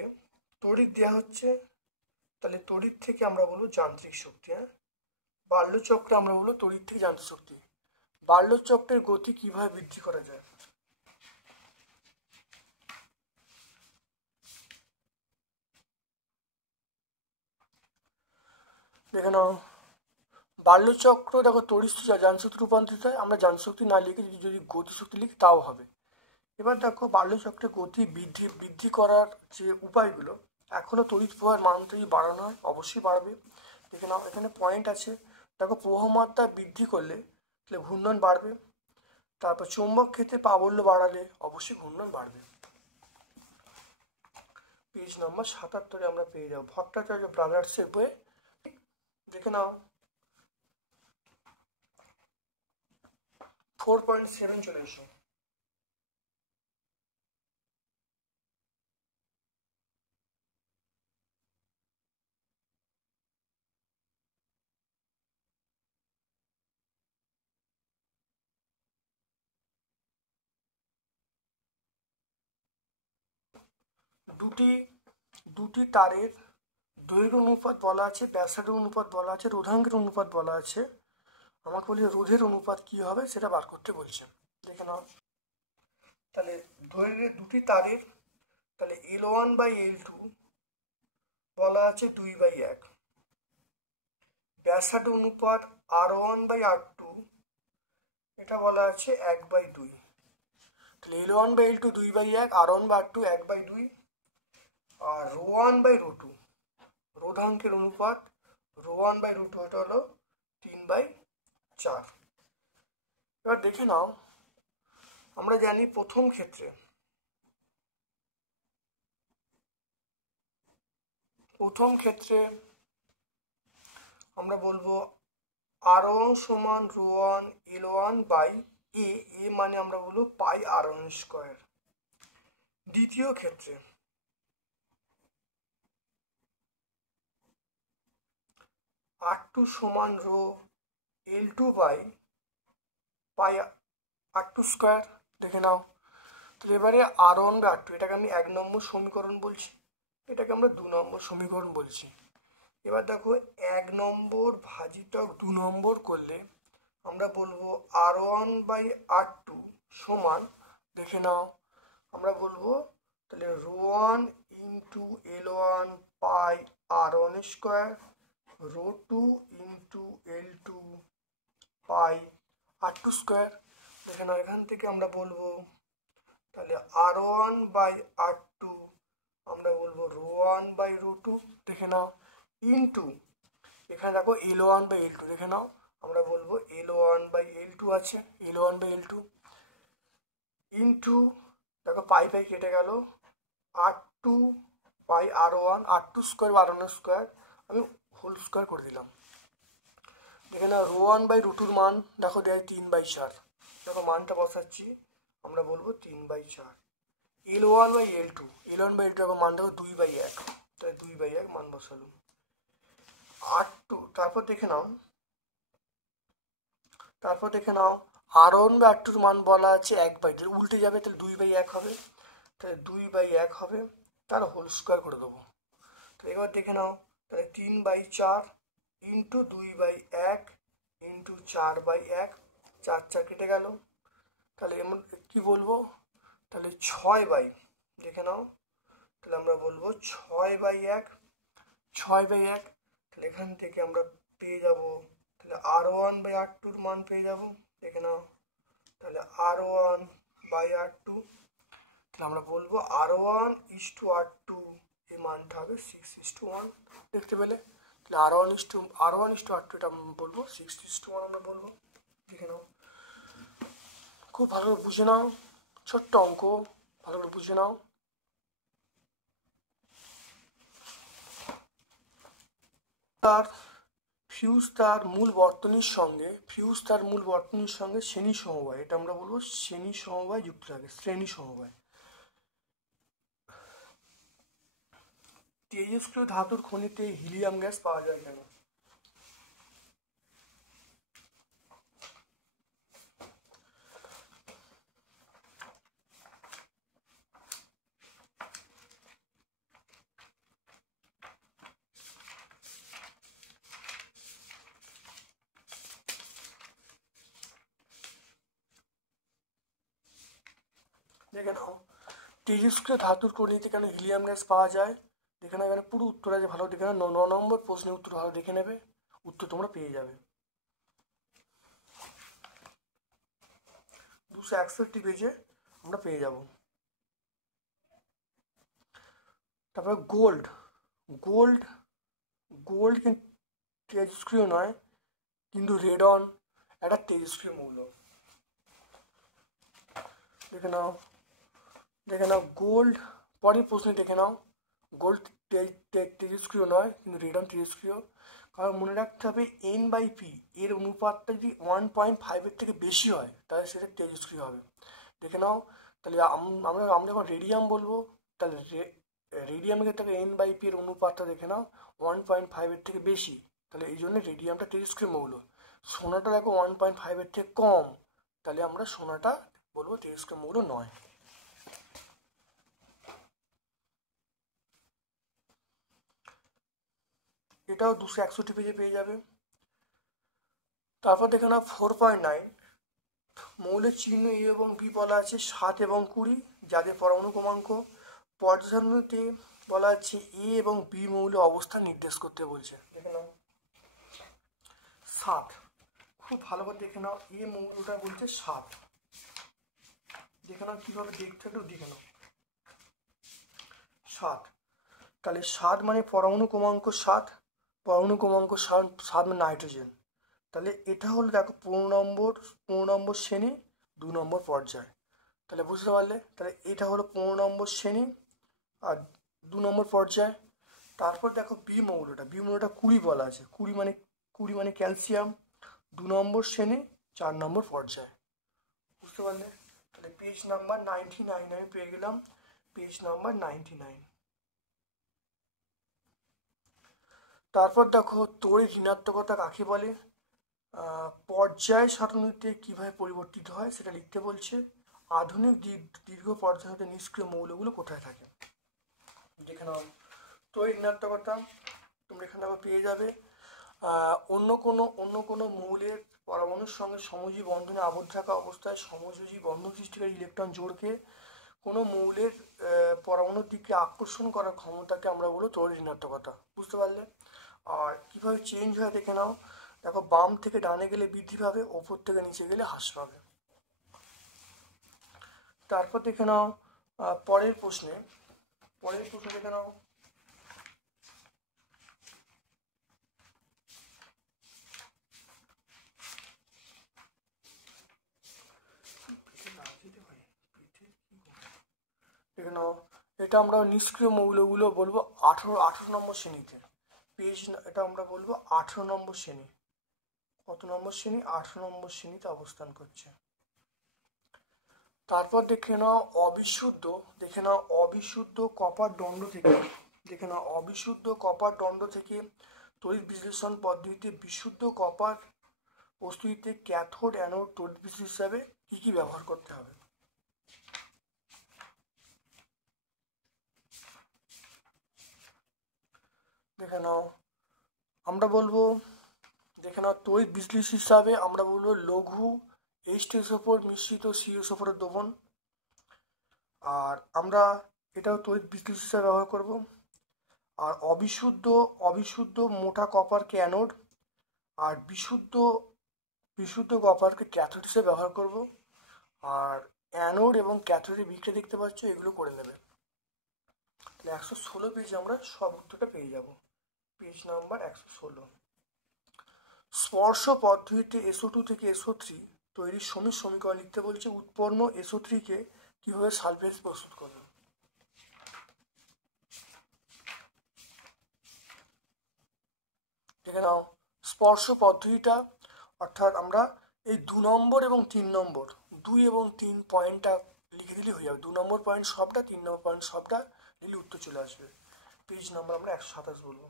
তড়িৎ দেওয়া হচ্ছে, তাহলে তড়িৎ থেকে আমরা বলবো যান্ত্রিক শক্তি। হ্যাঁ, বাল্যচক্রে আমরা বলবো তড়িৎ থেকে যান্ত্রিক শক্তি। বাল্যচক্রের গতি কিভাবে বৃদ্ধি করা যায়? দেখে নাও, বাল্যচক্র দেখো তড়িৎ যানশক্তি রূপান্তরিত হয়। আমরা যানশক্তি না লিখে যদি গতিশক্তি লিখি তাও হবে। এবার দেখো বাল্যচক্রের গতি বৃদ্ধি করার যে উপায়গুলো, এক হলো তড়িৎ প্রবাহের মান যদি বাড়ানো হয় অবশ্যই বাড়বে। দেখে নাও এখানে পয়েন্ট আছে, দেখো প্রবাহমাত্রা বৃদ্ধি করলে তাহলে ঘূর্ণন বাড়বে। তারপর চৌম্বক ক্ষেত্রে প্রাবল্য বাড়ালে অবশ্যই ঘূর্ণন বাড়বে। পেজ নম্বর 77 আমরা পেয়ে যাবো ভট্টাচার্য ব্রাদার্সের বইয়ে। দেখে নাও 4.7 চলে এসো। দুটি তারের দৈর্ঘ্য অনুপাত বলা আছে, ব্যাসার্ধের অনুপাত বলা আছে, রোধাঙ্কের অনুপাত বলা আছে। আমাকে বলি রোধের অনুপাত কি হবে সেটা বার করতে বলছে। দেখে নাও, তাহলে দৈর্ঘ্যের দুটি তারের, তাহলে L1/L2 বলা আছে 2/1। ব্যাসার্ধ অনুপাত R1/R2 এটা বলা আছে 1/2। তাহলে L1/L2 2/1, R1/R2 1/2, আর ρ1/ρ2 রোধাঙ্কের অনুপাত ρ1/ρ2 এটা হলো 3/4। এবার দেখে নাও, আমরা জানি প্রথম ক্ষেত্রে আমরা বলবো R1 সমান ρ1 L1/A, মানে আমরা বলবো পাই R1²। দ্বিতীয় ক্ষেত্রে R2 সমান রো L2/পাই R2²। দেখে নাও, তাহলে এবারে R1/R2 এটাকে আমি 1 নম্বর সমীকরণ বলছি, এটাকে আমরা 2 নম্বর সমীকরণ বলছি। এবার দেখো 1 নম্বর ভাজিতক 2 নম্বর করলে আমরা বলবো R1/R2 সমান, দেখে নাও আমরা বলবো তাহলে ρ1 × L1 পাই R1², ρ2 × L2 পাই R2²। দেখে নাও এখান থেকে আমরা বলবো তাহলে R1/R2 আমরা বলবো ρ1/ρ2। দেখে নাও ইন্টু এখানে দেখো L1/L2, দেখে নাও আমরা বলবো L1/L2 আছে, L1/L2 ইন্টু দেখো পাই কেটে গেল R2 পাই R1, R2² R1² আমি হোল² করে দিলাম। দেখে নাও ρ1/ρ2 মান দেখো দেয় 3/4। দেখো মানটা বসাচ্ছি, আমরা বলবো 3/4। L1/L2, L1/L2 দেখো মান দেখো 2/1, তাই 2/1 মান বসালুম। R2 তারপর দেখে নাও R1/R2 মান বলা আছে 1/2, উল্টে যাবে তাহলে 2/1 হবে, তাহলে 2/1 হবে, তার হোল স্কোয়ার করে দেবো। তো এবার দেখে নাও, তাহলে 3/4 ইন্টু 2/1 ইন্টু 4/1, 4 কেটে গেল, তাহলে এমন কি বলবো, তাহলে 6 দেখে নাও, তাহলে আমরা বলবো 6/1, তাহলে এখান থেকে আমরা পেয়ে যাব, তাহলে R1/R2 মান পেয়ে যাব, দেখে নাও, তাহলে R1/R2, তাহলে আমরা বলবো R1:R2 এই মানটা হবে 6:1, দেখতে পেলে, তাহলে R1:R2 এটা আমরা বলবো 6:1 আমরা বলবো, দেখে নাও। খুব ভালো করে বুঝে নাও, ছোট্ট অঙ্ক, ভালো করে বুঝে নাও। ফিউজ তার মূল বর্তনীর সঙ্গে শ্রেণী সমবায়, এটা আমরা বলবো শ্রেণী সমবায় যুক্ত থাকে, শ্রেণী সমবায়। তেজস্ক্রিয় ধাতুর খনিতে হিলিয়াম গ্যাস পাওয়া যায় কেন? দেখে নাও, তেজস্ক্রিয় ধাতুর খনিতে কেন হিলিয়াম গ্যাস পাওয়া যায়, দেখে নাও, এখানে পুরো উত্তর আছে, ভালো দেখে নাও, 9 নম্বর প্রশ্নের উত্তর ভালো দেখে নেবে, উত্তর তোমরা পেয়ে যাবে। 261 পেজে আমরা পেয়ে যাব। তারপরে গোল্ড কিন্তু তেজস্ক্রিয় নয়, কিন্তু রেডন একটা তেজস্ক্রিয় মৌল। দেখে নাও গোল্ড, পরের প্রশ্নে দেখে নাও, গোল্ড তেজস্ক্রিয় নয় কিন্তু রেডন তেজস্ক্রিয়, কারণ মনে রাখতে হবে N/P এর অনুপাতটা যদি 1.5 থেকে বেশি হয় তাহলে সেটা তেজস্ক্রিয় হবে। দেখে নাও, তাহলে আমরা যখন রেডিয়াম বলবো, তাহলে রেডিয়ামের ক্ষেত্রে N/P এর অনুপাতটা দেখে নাও 1.5 থেকে বেশি, তাহলে এই জন্য রেডিয়ামটা তেজস্ক্রিয় মৌল। সোনাটা দেখো 1.5 থেকে কম, তাহলে আমরা সোনাটা বলবো তেজস্ক্রিয় মৌল নয়। এটাও 261 পেজে পেয়ে যাবে। তারপর দেখে নাও 4.9, মৌলের চিহ্ন এ এবং বি বলা আছে 7 এবং 20, যাদের পরমাণু ক্রমাঙ্ক পর্যায় সারণীতে বলা আছে এ এবং বি মৌলের অবস্থান নির্দেশ করতে বলছে। দেখে নাও 7, খুব ভালো করে দেখে নাও, এ মৌলটা বলছে 7, দেখে নাও কীভাবে দেখতে একটু দেখে নাও, 7, তাহলে 7 মানে পরমাণু ক্রমাঙ্ক 7, মানে নাইট্রোজেন, তাহলে এটা হলো দেখো 15 নম্বর শ্রেণী 2 নম্বর পর্যায়, তাহলে বুঝতে পারলে, তাহলে এটা হলো 15 নম্বর শ্রেণী আর 2 নম্বর পর্যায়। তারপর দেখো বি মৌলটা 20 বলা আছে, 20 মানে ক্যালসিয়াম, 2 নম্বর শ্রেণী 4 নম্বর পর্যায়, বুঝতে পারলে, তাহলে পেজ নাম্বার 99 আমি পেয়ে গেলাম, পেজ নাম্বার 99। তারপর দেখো তড়িৎ ঋণাত্মকতা কাকে বলে, পর্যায় সারণীতে কিভাবে পরিবর্তিত হয় সেটা লিখতে বলছে। আধুনিক দীর্ঘ পর্যায় হতে নিষ্ক্রিয় মৌলগুলো কোথায় থাকে, দেখে নাও, তড়িৎ ঋণাত্মকতা তোমরা এখানে আবার পেয়ে যাবে। অন্য কোনো মৌলের পরমাণুর সঙ্গে সমযোজী বন্ধনে আবদ্ধ থাকা অবস্থায় সমযোজী বন্ধন সৃষ্টিকারী ইলেকট্রন জোড়কে কোনো মৌলের পরমাণুর দিকে আকর্ষণ করার ক্ষমতাকে আমরা বলবো তড়িৎ ঋণাত্মকতা, বুঝতে পারলে। আর কীভাবে চেঞ্জ হয় দেখে নাও, দেখো বাম থেকে ডানে গেলে বৃদ্ধি পাবে, ওপর থেকে নিচে গেলে হ্রাস পাবে। তারপর দেখে নাও পরের প্রশ্নে দেখে নাও, দেখে নাও, এটা আমরা নিষ্ক্রিয় মৌলগুলো বলবো 18 নম্বর শ্রেণীতে, পেজ এটা আমরা বলবো 18 নম্বর শ্রেণী, কত নম্বর শ্রেণী, 18 নম্বর শ্রেণীতে অবস্থান করছে। তারপর দেখে নাও অবিশুদ্ধ কপার দণ্ড থেকে তড়িৎ বিশ্লেষণ পদ্ধতিতে বিশুদ্ধ কপার প্রস্তুতিতে ক্যাথোড অ্যানোড তড়িৎ বিশ্লেষণ হিসাবে কি ব্যবহার করতে হবে। দেখে নাও তড়িৎ বিশ্লেষণ হিসাবে আমরা বলবো লঘু H2SO4 মিশ্রিত CSO4 দ্রবণ, আর আমরা এটাও তড়িৎ বিশ্লেষণ হিসাবে ব্যবহার করব। আর অবিশুদ্ধ মোটা কপারকে অ্যানোড আর বিশুদ্ধ কপারকে ক্যাথোড হিসেবে ব্যবহার করব। আর অ্যানোড এবং ক্যাথোডের বিক্রিয়া দেখতে পাচ্ছ, এগুলো করে নেবে। তাহলে 116 পেজে আমরা সব উত্তরটা পেয়ে যাব। Page number 116। স্পর্শ পদ্ধতিতে SO2 থেকে SO3 তৈরির সমীকরণ লিখতে বলছে। উৎপন্ন SO3 কে কিভাবে সালফেট প্রস্তুত করবে। দেখে নাও স্পর্শ পদ্ধতিটা, অর্থাৎ আমরা এই 2 নম্বর এবং 3 নম্বর 2 এবং 3 পয়েন্টটা লিখে দিলে হয়ে যাবে। 2 নম্বর পয়েন্ট সবটা, 3 নম্বর পয়েন্ট সবটা লিখলে উত্তর চলে আসবে। পেজ নাম্বার আমরা 127 বলবো।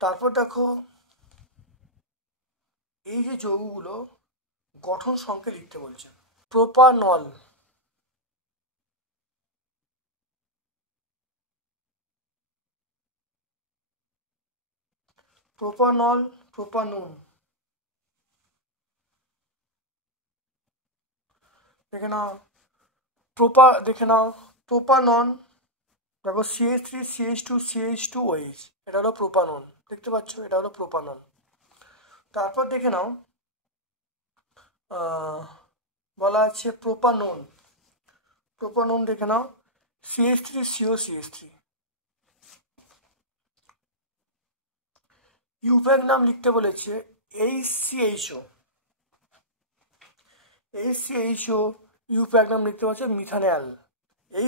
তারপর দেখো এই যে যৌগগুলো গঠন সংখ্যা লিখতে বলছে। প্রোপানল, প্রোপানুন। দেখে নাও প্রোপানন, দেখো CH3 CH2 CH2OH, এটা হলো প্রোপানন। দেখতে পাচ্ছ, এটা হলো প্রোপানন। তারপর দেখে নাও বলা আছে প্রোপানন দেখে নাও CH3CO CH3। ইউপ্যাক নাম লিখতে বলেছে HCHO। ইউপ্যাক নাম লিখতে পারছে মিথানল।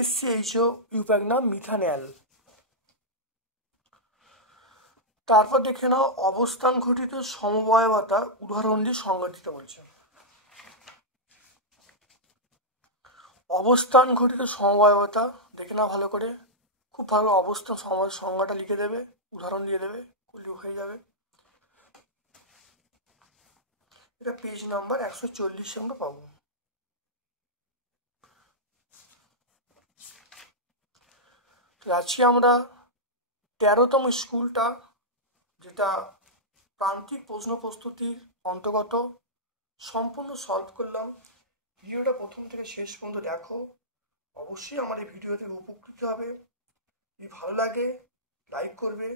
HCHO ইউপ্যাক নাম মিথানল। তারপর দেখে নাও অবস্থান ঘটিত সমবায়বতা উদাহরণ দিয়ে সংজ্ঞা দিতে বলছে। অবস্থান ঘটিত সমবায়বতা দেখে নাও ভালো করে, খুব ভালো। অবস্থান সংজ্ঞাটা লিখে দেবে, উদাহরণ দিয়ে দেবে, হয়ে যাবে। এটা পেজ নাম্বার 140 আমরা পাবো। আজকে আমরা 13তম স্কুলটা, যেটা প্রান্তিক প্রশ্ন প্রস্তুতির অন্তর্গত, সম্পূর্ণ সলভ করলাম। ভিডিওটা প্রথম থেকে শেষ পর্যন্ত দেখো, অবশ্যই আমার এই ভিডিও থেকে উপকৃত হবে। যদি ভালো লাগে লাইক করবে,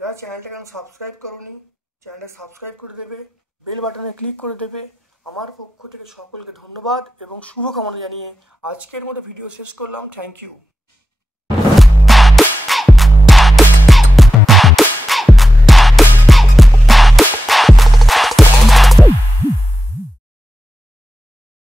যারা চ্যানেলটাকে সাবস্ক্রাইব করোনি চ্যানেলটা সাবস্ক্রাইব করে দেবে, বেল বাটনে ক্লিক করে দেবে। আমার পক্ষ থেকে সকলকে ধন্যবাদ এবং শুভকামনা জানিয়ে আজকের মতো ভিডিও শেষ করলাম। Thank you.